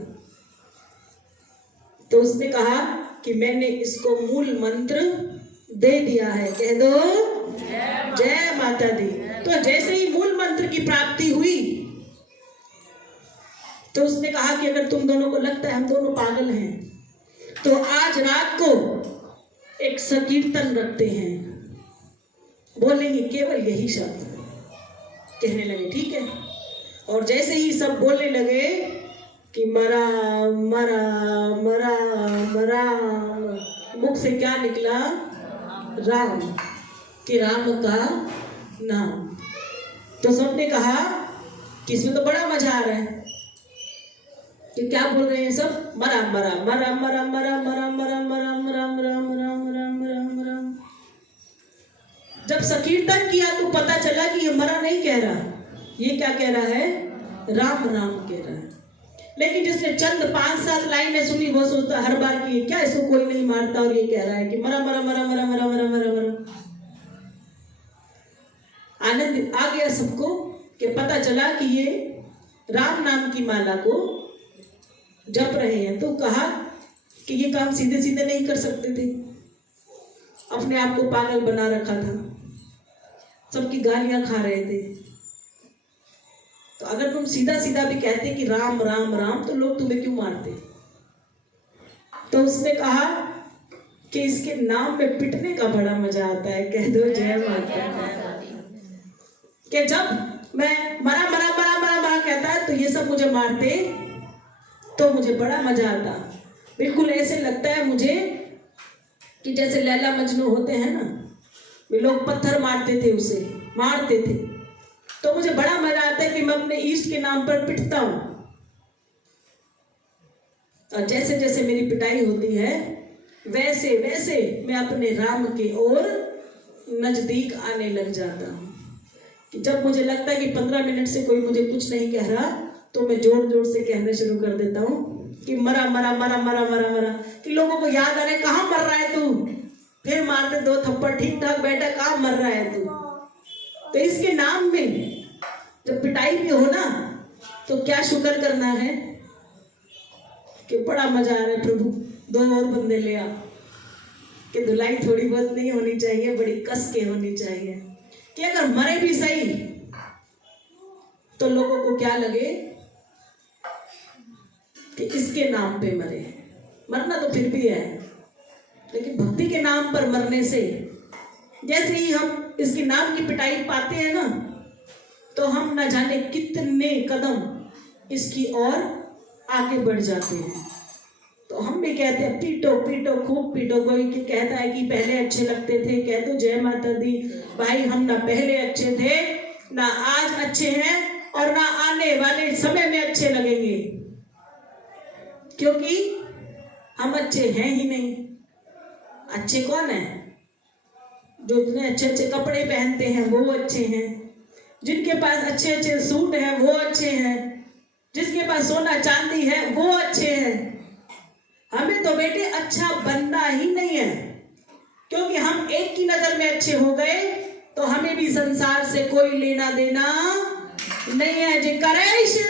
तो उसने कहा कि मैंने इसको मूल मंत्र दे दिया है, कह दो जय माता दी। तो जैसे ही मूल मंत्र की प्राप्ति हुई, तो उसने कहा कि अगर तुम दोनों को लगता है हम दोनों पागल हैं, तो आज रात को एक संकीर्तन रखते हैं, बोलेंगे केवल यही शब्द। कहने लगे ठीक है। और जैसे ही सब बोलने लगे कि मरा मरा मरा मरा, मुख से क्या निकला, राम, कि राम का नाम। तो सबने कहा कि इसमें तो बड़ा मजा आ रहा है, कि क्या बोल रहे हैं सब, मरा मरा मरा मरा मरा मरा मरा मरा मरा मरा मरा मरा मरा मरा। जब संकीर्तन किया तो पता चला कि ये मरा नहीं कह रहा, ये क्या कह रहा है, राम राम कह रहा है। लेकिन जिसने चंद 5-7 लाइनें सुनी वो सोचता हर बार कि क्या इसको कोई नहीं मारता, और ये कह रहा है कि मरा मरा मरा मरा मरा मरा मरा मरा। आनंद आ गया सबको कि पता चला कि ये राम नाम की माला को जप रहे हैं। तो कहा कि ये काम सीधे सीधे नहीं कर सकते थे, अपने आप को पागल बना रखा था, सबकी गालियां खा रहे थे। तो अगर तुम सीधा सीधा भी कहते कि राम राम राम, तो लोग तुम्हें क्यों मारते। तो उसने कहा कि इसके नाम में पिटने का बड़ा मजा आता है, कह दो जय माता दी। कि जब मैं मरा मरा मरा मरा मरा कहता है तो ये सब मुझे मारते, तो मुझे बड़ा मजा आता। बिल्कुल ऐसे लगता है मुझे कि जैसे लैला मजनू होते हैं ना, वे लोग पत्थर मारते थे, उसे मारते थे, तो मुझे बड़ा मजा आता है कि मैं अपने इष्ट के नाम पर पिटता हूं। और जैसे जैसे मेरी पिटाई होती है वैसे वैसे मैं अपने राम के ओर नजदीक आने लग जाता हूं। कि जब मुझे लगता है कि 15 मिनट से कोई मुझे कुछ नहीं कह रहा, तो मैं जोर जोर से कहने शुरू कर देता हूँ कि मरा मरा मरा मरा मरा मरा, कि लोगों को याद आ रहा है कहाँ मर रहा है तू, फिर मारते 2 थप्पड़, ठीक ठाक बेटा कहाँ मर रहा है तू। तो इसके नाम में जब पिटाई भी हो ना, तो क्या शुक्र करना है कि बड़ा मजा आ रहा है प्रभु, 2 और बंदे ले आ, कि धुलाई थोड़ी बहुत नहीं होनी चाहिए, बड़ी कस के होनी चाहिए, कि अगर मरे भी सही तो लोगों को क्या लगे कि इसके नाम पे मरे। मरना तो फिर भी है, लेकिन भक्ति के नाम पर मरने से, जैसे ही हम इसके नाम की पिटाई पाते हैं ना, तो हम न जाने कितने कदम इसकी ओर आगे बढ़ जाते हैं। तो हम भी कहते हैं पीटो पीटो खूब पीटो। कोई कहता है कि पहले अच्छे लगते थे, कह दो जय माता दी। भाई हम ना पहले अच्छे थे, ना आज अच्छे हैं, और ना आने वाले समय में अच्छे लगेंगे, क्योंकि हम अच्छे हैं ही नहीं। अच्छे कौन है? जो इतने अच्छे अच्छे कपड़े पहनते हैं वो अच्छे हैं, जिनके पास अच्छे अच्छे सूट हैं वो अच्छे हैं, जिसके पास सोना चांदी है वो अच्छे हैं। हमें तो बेटे अच्छा बनना ही नहीं है, क्योंकि हम एक की नजर में अच्छे हो गए तो हमें भी संसार से कोई लेना देना नहीं है। जी करे श्री